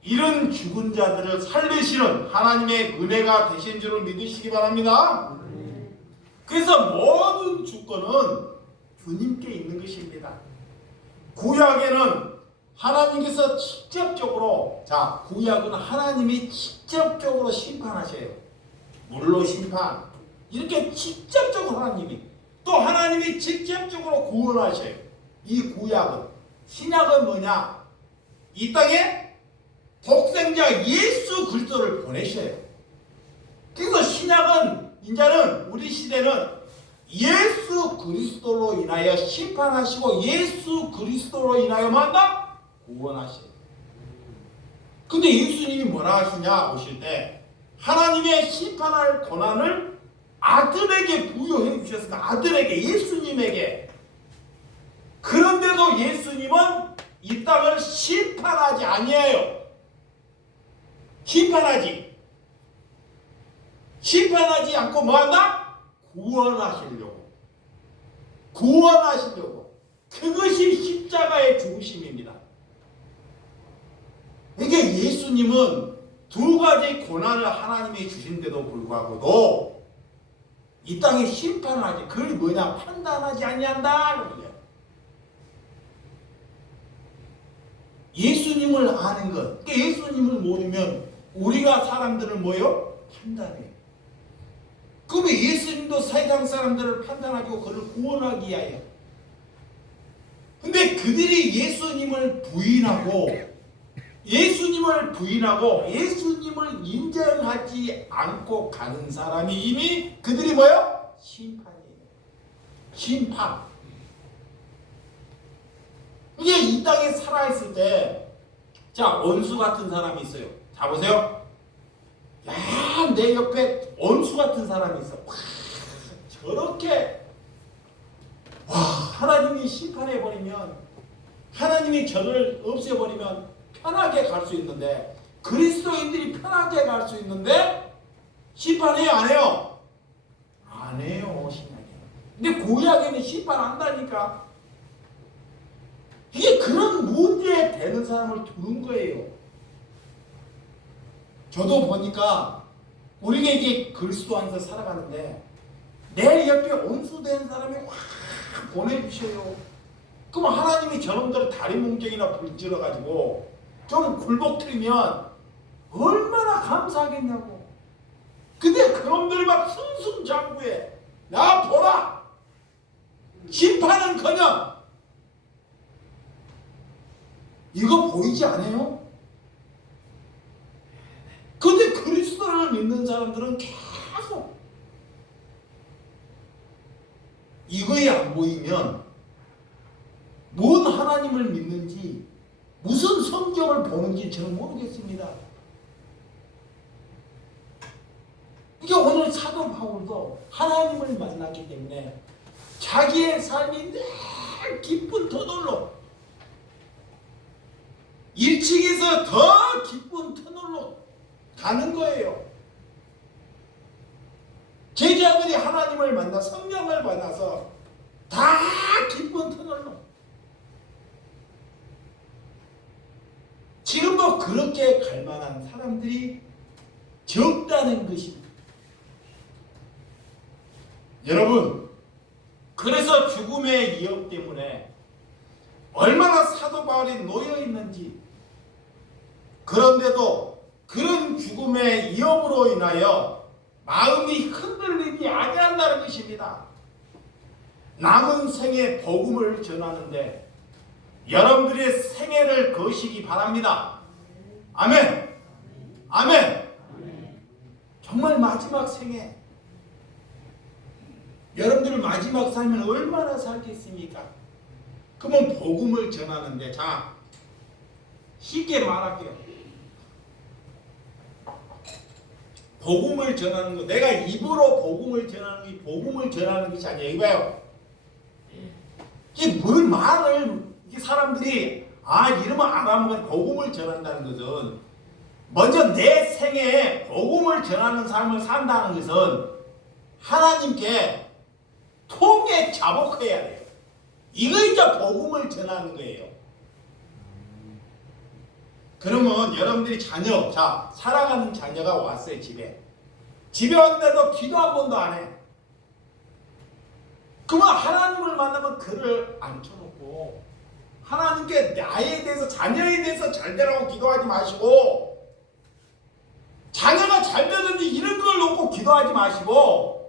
이런 죽은 자들을 살리시는 하나님의 은혜가 되신 줄을 믿으시기 바랍니다. 그래서 모든 주권은 주님께 있는 것입니다. 구약에는 하나님께서 직접적으로, 자, 구약은 하나님이 직접적으로 심판하셔요. 물로 심판. 이렇게 직접적으로 하나님이, 또 하나님이 직접적으로 구원하셔요. 이 구약은. 신약은 뭐냐? 이 땅에 독생자 예수 그리스도를 보내셔요. 그래서 신약은, 이제는 우리 시대는 예수 그리스도로 인하여 심판하시고 예수 그리스도로 인하여 만다 구원하셔요. 근데 예수님이 뭐라 하시냐 보실 때, 하나님의 심판할 권한을 아들에게 부여해 주셨습니다. 아들에게, 예수님에게. 그런데도 예수님은 이 땅을 심판하지 아니에요. 심판하지 않고 뭐한다? 구원하시려고. 그것이 십자가의 중심입니다. 이게 예수님은 두 가지 고난을 하나님이 주신데도 불구하고도 이 땅에 심판하지, 그걸 뭐냐? 판단하지 아니한다. 예수님을 아는 것. 그러니까 예수님을 모르면 우리가 사람들을 뭐요? 판단해요. 그러면 예수님도 세상 사람들을 판단하고 그를 구원하기 위하여. 근데 그들이 예수님을 부인하고 예수님을 예수님을 인정하지 않고 가는 사람이 이미 그들이 뭐요? 심판이에요. 심판. 이게 이 땅에 살아있을 때, 자, 원수 같은 사람이 있어요. 자, 보세요. 야, 내 옆에 원수 같은 사람이 있어. 와, 저렇게, 와, 하나님이 심판해버리면, 하나님이 저를 없애버리면 편하게 갈 수 있는데, 그리스도인들이 편하게 갈 수 있는데, 심판해요, 안 해요? 안 해요, 신약에. 근데 구약에는 심판한다니까. 이게 그런 문제에 되는 사람을 두는 거예요. 저도 보니까 우리에게 그리스도 안에서 살아가는데 내 옆에 원수된 사람이 확 보내주셔요. 그럼 하나님이 저놈들을 다리 뭉텅이나 불질러가지고 좀 굴복트리면 얼마나 감사하겠냐고. 근데 그놈들이 막 승승장구해. 나 보라. 심판은커녕 이거 보이지 않아요? 하나님을 믿는 사람들은 계속 이거에 안 보이면 뭔 하나님을 믿는지 무슨 성경을 보는지 저는 모르겠습니다. 이게 오늘 사도 바울도 하나님을 만났기 때문에 자기의 삶이 늘 기쁜 터널로, 1층에서 더 기쁜 터널로 가는 거예요. 제자들이 하나님을 만나 성령을 만나서 다 기쁜 터널로. 지금도 그렇게 갈 만한 사람들이 적다는 것입니다. 여러분, 그래서 죽음의 위협 때문에 얼마나 사도 바울이 놓여 있는지, 그런데도 그런 죽음의 위협으로 인하여 마음이 흔들리지 아니한다는 것입니다. 남은 생에 복음을 전하는데 여러분들의 생애를 거시기 바랍니다. 아멘. 아멘. 정말 마지막 생애, 여러분들 마지막 삶을 얼마나 살겠습니까? 그러면 복음을 전하는데, 자, 쉽게 말할게요. 복음을 전하는 거, 내가 입으로 복음을 전하는 게 복음을 전하는 것이 아니에요. 이거요. 이게 뭘 말을, 이게 사람들이 이러면 안 하면 복음을 전한다는 것은, 먼저 내 생에 복음을 전하는 삶을 산다는 것은 하나님께 통에 자복해야 돼요. 이거 이제 복음을 전하는 거예요. 그러면 여러분들이 자녀, 자, 사랑하는 자녀가 왔어요. 집에 왔는데도 기도 한 번도 안 해. 그러면 하나님을 만나면 그를 앉혀놓고 하나님께 나에 대해서, 자녀에 대해서 잘 되라고 기도하지 마시고, 자녀가 잘 되든지 이런 걸 놓고 기도하지 마시고,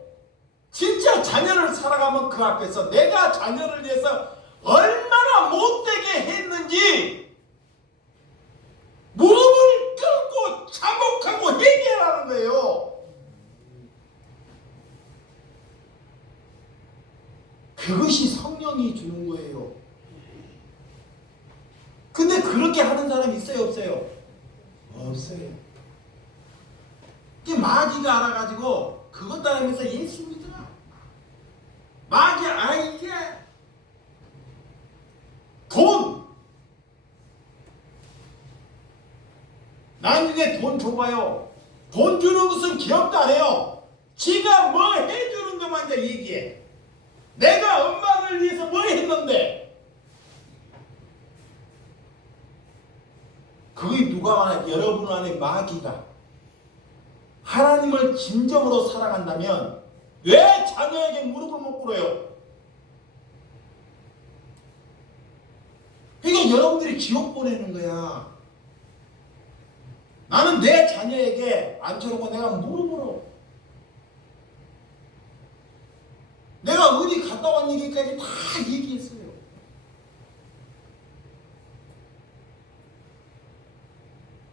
진짜 자녀를 살아가면 그 앞에서 내가 자녀를 위해서 얼마나 못되게 했는지 무릎을 꿇고 자복하고 회개하는 거예요. 그것이 성령이 주는 거예요. 근데 그렇게 하는 사람이 있어요, 없어요? 없어요. 이게 마귀가 알아가지고 그것 따르면서 예수 믿으라. 마귀, 이게 돈, 나중에 돈 줘봐요. 돈 주는 것은 기억도 안 해요. 지가 뭐 해주는 것만 이제 얘기해. 내가 엄마를 위해서 뭐 했는데. 그게 누가 하나, 여러분 안에 마귀가. 하나님을 진정으로 사랑한다면 왜 자녀에게 무릎을 못 꿇어요? 그러니까 여러분들이 지옥 보내는 거야. 나는 내 자녀에게 앉혀놓고 내가 무릎으로, 내가 어디 갔다 왔 얘기까지 다 얘기했어요.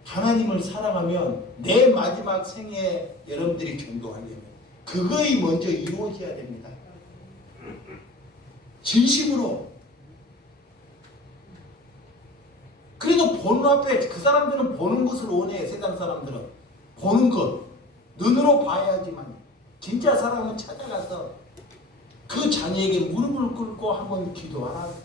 하나님을 사랑하면 내 마지막 생에 여러분들이 전도하려면 그거이 먼저 이루어져야 됩니다. 진심으로. 그리고 보는 앞에, 그 사람들은 보는 것을 원해. 세상 사람들은 보는 것, 눈으로 봐야지만. 진짜 사랑은 찾아가서 그 자녀에게 무릎을 꿇고 한번 기도하라고.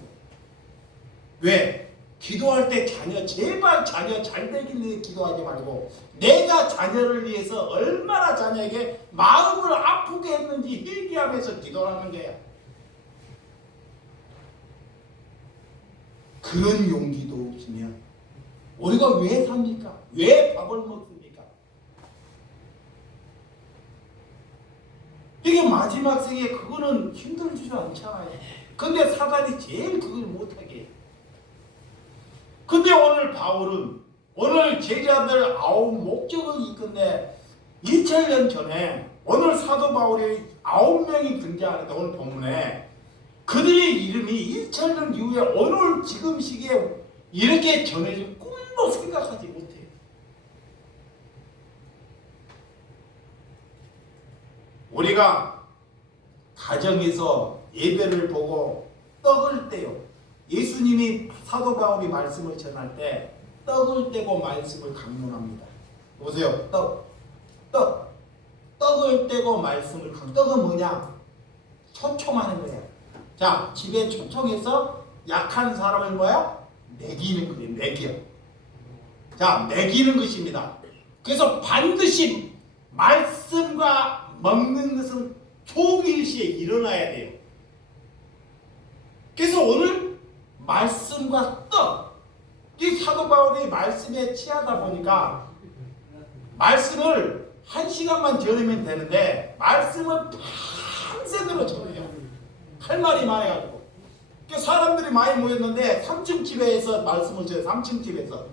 왜? 기도할 때 자녀, 제발 자녀 잘 되길 위해 기도하지 말고 내가 자녀를 위해서 얼마나 자녀에게 마음을 아프게 했는지 회개하면서 기도하는 거야. 그런 용기도 없으면 우리가 왜 삽니까? 왜 밥을 먹습니까? 이게 마지막 생에 그거는 힘들지도 않잖아요. 근데 사단이 제일 그걸 못하게 해요. 근데 오늘 바울은, 오늘 제자들 9 목적이 있건데 2000년 전에 오늘 사도 바울이 9명이 등장하는데 오늘 본문에 그들의 이름이 2000년 이후에 오늘 지금 시기에 이렇게 전해질 꿈도 생각하지 못해요. 우리가 가정에서 예배를 보고 떡을 떼요. 예수님이 사도 바울이 말씀을 전할 때 떡을 떼고 말씀을 강론합니다. 보세요. 떡을 떼고 말씀을 떡은 뭐냐? 초청하는 거예요. 자, 집에 초청해서 약한 사람을 뭐야? 먹이는 거예요. 먹여. 자, 먹이는 것입니다. 그래서 반드시 말씀과 먹는 것은 초일시에 일어나야 돼요. 그래서 오늘 말씀과 떡, 이 사도 바울이 말씀에 취하다 보니까 말씀을 1시간만 전하면 되는데 말씀을 밤새도록 전해요. 할 말이 많아가지고. 그러니까 사람들이 많이 모였는데 3층 집에서 말씀을 전해요. 3층 집에서.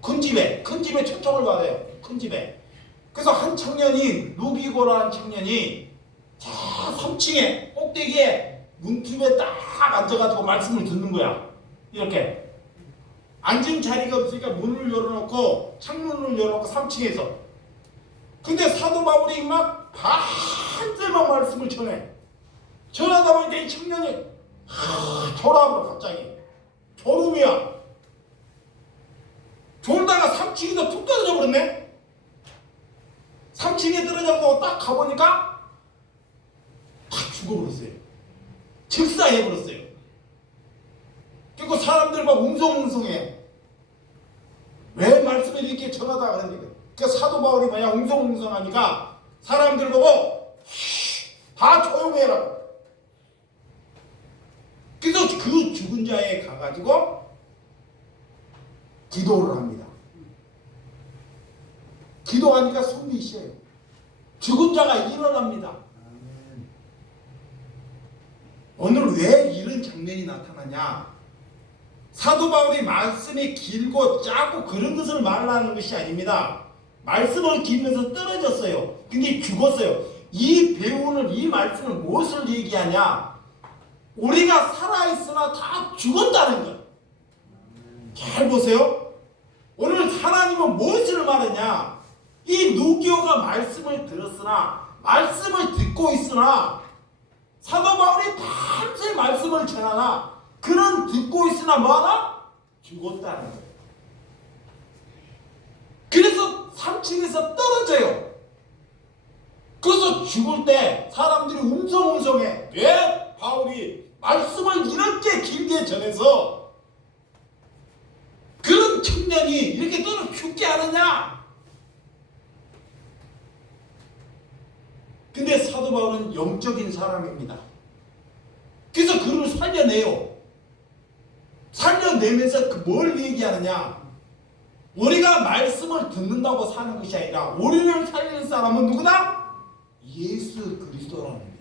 큰 집에 초청을 받아요. 큰 집에. 그래서 한 청년이, 누기고라는 청년이 저 3층에 꼭대기에 문틈에 딱 앉아가지고 말씀을 듣는 거야. 이렇게. 앉은 자리가 없으니까 문을 열어놓고 창문을 열어놓고 3층에서. 근데 사도 바울이 막 밤새만 말씀을 전해. 전하다 보니까 이 청년이 졸아버려 갑자기. 졸음이야. 졸다가 3층에서 툭 떨어져 버렸네. 3층에 떨어져서 딱 가보니까 딱 죽어버렸어요. 즉사해버렸어요. 그리고 사람들 막 웅성웅성해. 왜 말씀을 이렇게 전하다 그러니까. 그러니까 사도 바울이 뭐냐 웅성웅성하니까 사람들 보고 다 조용해라. 그래서 그 죽은 자에 가가지고 기도를 합니다. 기도하니까 숨이 쉬어요. 죽은 자가 일어납니다. 오늘 왜 이런 장면이 나타나냐? 사도 바울이 말씀이 길고 짧고 그런 것을 말하는 것이 아닙니다. 말씀을 길면서 떨어졌어요. 근데 죽었어요. 이 배우는 이 말씀은 무엇을 얘기하냐? 우리가 살아있으나 다 죽었다는 것. 잘 보세요. 오늘 하나님은 무엇을 말하냐? 이 누기오가 말씀을 들었으나 말씀을 듣고 있으나 사도 바울이 밤새 말씀을 전하나 그는 듣고 있으나 뭐하나? 죽었다는 거예요. 그래서 3층에서 떨어져요. 그래서 죽을 때 사람들이 웅성웅성해. 왜 바울이 말씀을 이렇게 길게 전해서 그런 청년이 이렇게 떨어 죽게 하느냐? 근데 사도 바울은 영적인 사람입니다. 그래서 그를 살려내요. 살려내면서 뭘 얘기하느냐? 우리가 말씀을 듣는다고 사는 것이 아니라 우리를 살릴 사람은 누구다? 예수 그리스도라는 거예요.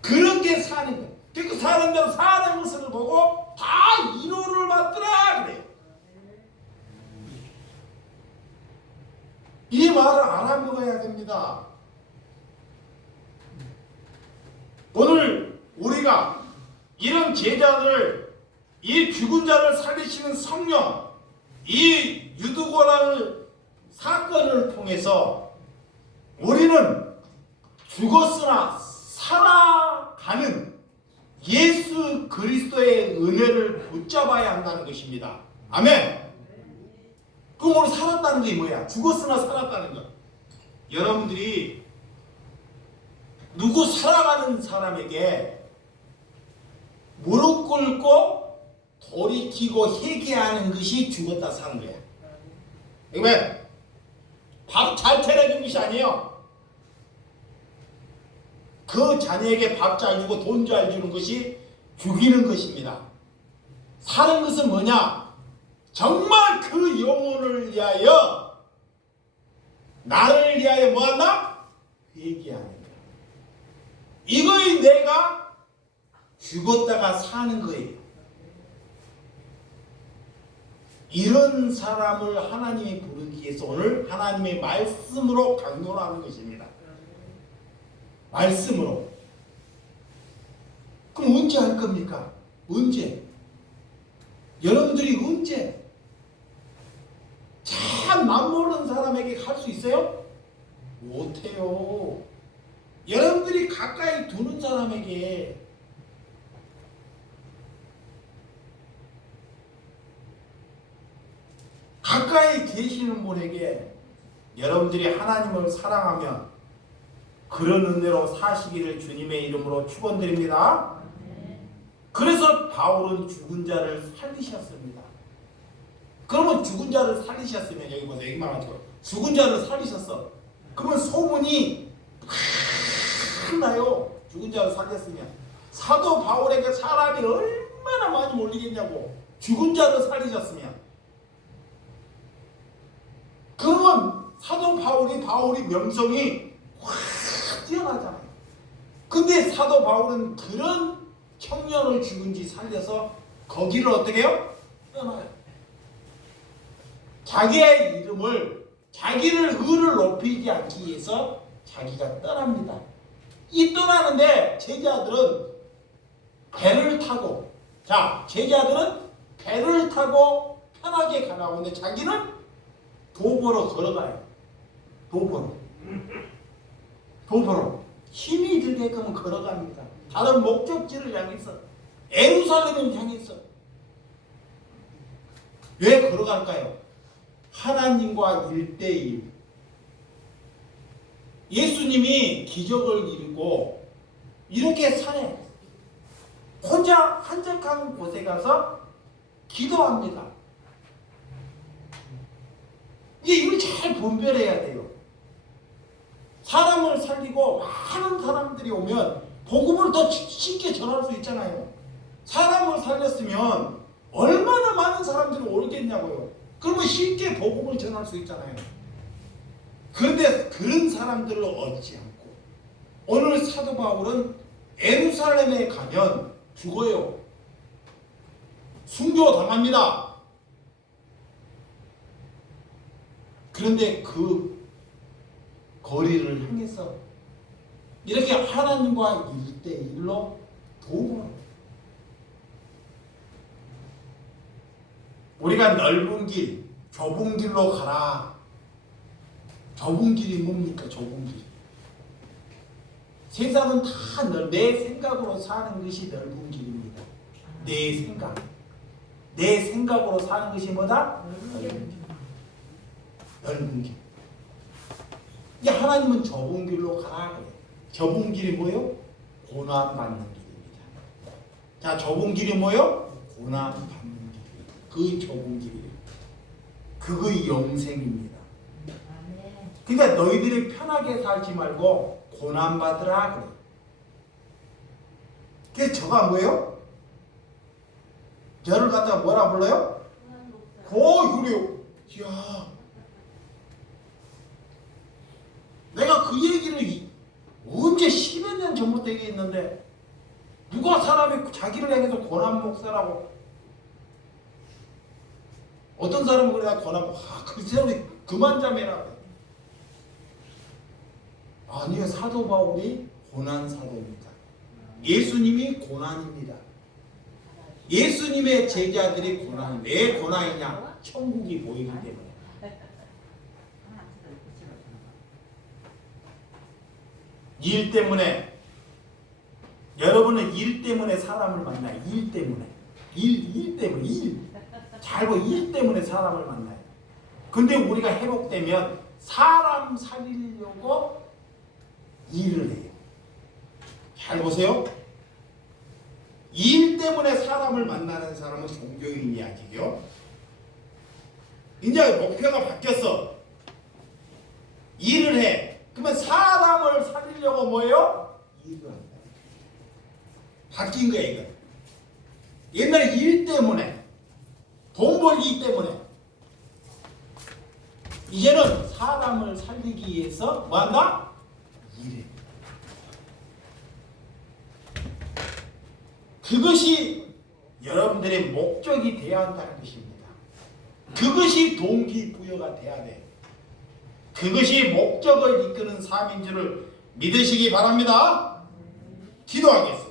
그렇게 사는 거예요. 그러니까 사람들은 사는 것을 보고 다 위로를 받더라 그래요. 이 말을 알아먹어야 됩니다. 오늘 우리가 이런 제자들, 이 죽은 자를 살리시는 성령, 이 유두고라는 사건을 통해서 우리는 죽었으나 살아가는 예수 그리스도의 은혜를 붙잡아야 한다는 것입니다. 아멘. 그럼 오늘 살았다는 게 뭐야? 죽었으나 살았다는 것. 여러분들이 누구 살아가는 사람에게 무릎 꿇고 돌이키고 회개하는 것이 죽었다 사는 거야. 왜? 밥 잘 차려준 것이 아니에요. 그 자녀에게 밥 잘 주고 돈 잘 주는 것이 죽이는 것입니다. 사는 것은 뭐냐? 정말 그 영혼을 위하여, 나를 위하여 뭐한다? 회개하는 거야. 이거에 내가 죽었다가 사는 거예요. 이런 사람을 하나님이 부르기 위해서 오늘 하나님의 말씀으로 강론하는 것입니다. 말씀으로. 그럼 언제 할 겁니까? 언제? 여러분들이 언제? 참 맘모르는 사람에게 할 수 있어요? 못해요. 여러분들이 가까이 두는 사람에게 가까이 계시는 분에게 여러분들이 하나님을 사랑하면 그런 은혜로 사시기를 주님의 이름으로 축원드립니다. 그래서 바울은 죽은 자를 살리셨습니다. 그러면 죽은 자를 살리셨으면 여기 보세요. 여기만 하죠. 죽은 자를 살리셨어. 그러면 소문이 팍 나요. 죽은 자를 살렸으면. 사도 바울에게 사람이 얼마나 많이 몰리겠냐고. 죽은 자를 살리셨으면. 그러면 사도 바울이 명성이 확 뛰어나잖아요. 근데 사도 바울은 그런 청년을 죽은 지 살려서 거기를 어떻게 해요? 떠나요. 자기의 이름을, 자기를 의를 높이지 않기 위해서 자기가 떠납니다. 이 떠나는데 제자들은 배를 타고, 자, 제자들은 배를 타고 편하게 가라고 하는데 자기는 도보로 걸어가요. 도보로 힘이 들게끔 걸어갑니다. 다른 목적지를 향해서, 예루살렘을 향해서. 왜 걸어갈까요? 하나님과 1대1. 예수님이 기적을 이루고 이렇게 산에 혼자 한적한 곳에 가서 기도합니다. 이걸 잘 분별해야 돼요. 사람을 살리고 많은 사람들이 오면 복음을 더 쉽게 전할 수 있잖아요. 사람을 살렸으면 얼마나 많은 사람들이 오겠냐고요. 그러면 쉽게 복음을 전할 수 있잖아요. 그런데 그런 사람들을 얻지 않고 오늘 사도 바울은 예루살렘에 가면 죽어요. 순교당합니다. 그런데 그 거리를 향해서 이렇게 하나님과 1대1로 도움을, 우리가 넓은 길, 좁은 길로 가라. 좁은 길이 뭡니까? 좁은 길. 세상은 다 내 생각으로 사는 것이 넓은 길입니다. 내 생각. 내 생각으로 사는 것이 뭐다? 넓은 길. 이제 하나님은 좁은 길로 가라 그래요. 좁은 길이 뭐예요? 고난 받는 길입니다. 자, 좁은 길이 뭐예요? 고난 받는 길. 그 좁은 길이에요. 그거 영생입니다. 그러니까 너희들이 편하게 살지 말고 고난 받으라 그래요. 그래서 저가 뭐예요? 저를 갖다가 뭐라 불러요? 그래요. 이야, 내가 그 얘기를 언제 10여 년 전부터 얘기했는데 누가 사람이 자기를 향해서 고난 목사라고, 어떤 사람은 그래 고난, 그 사람이 그만 좀 해라. 아니요, 사도 바울이 고난 사도입니다. 예수님이 고난입니다. 예수님의 제자들이 고난. 왜 고난이냐? 천국이 보이기 때문에. 일 때문에, 여러분은 일 때문에 사람을 만나요. 일 때문에. 일 때문에. 잘 보여. 일 때문에 사람을 만나요. 근데 우리가 회복되면 사람 살리려고 일을 해요. 잘 보세요. 일 때문에 사람을 만나는 사람은 종교인이 아니죠. 이제 목표가 바뀌었어. 일을 해. 그러면 사람을 살리려고 뭐예요? 일을 한다. 바뀐 거야 이거. 옛날에 일 때문에, 돈 벌기 때문에, 이제는 사람을 살리기 위해서 뭐한다? 일해. 그것이 여러분들의 목적이 되어야 한다는 것입니다. 그것이 동기부여가 돼야 돼. 그것이 목적을 이끄는 삶인 줄을 믿으시기 바랍니다. 기도하겠습니다.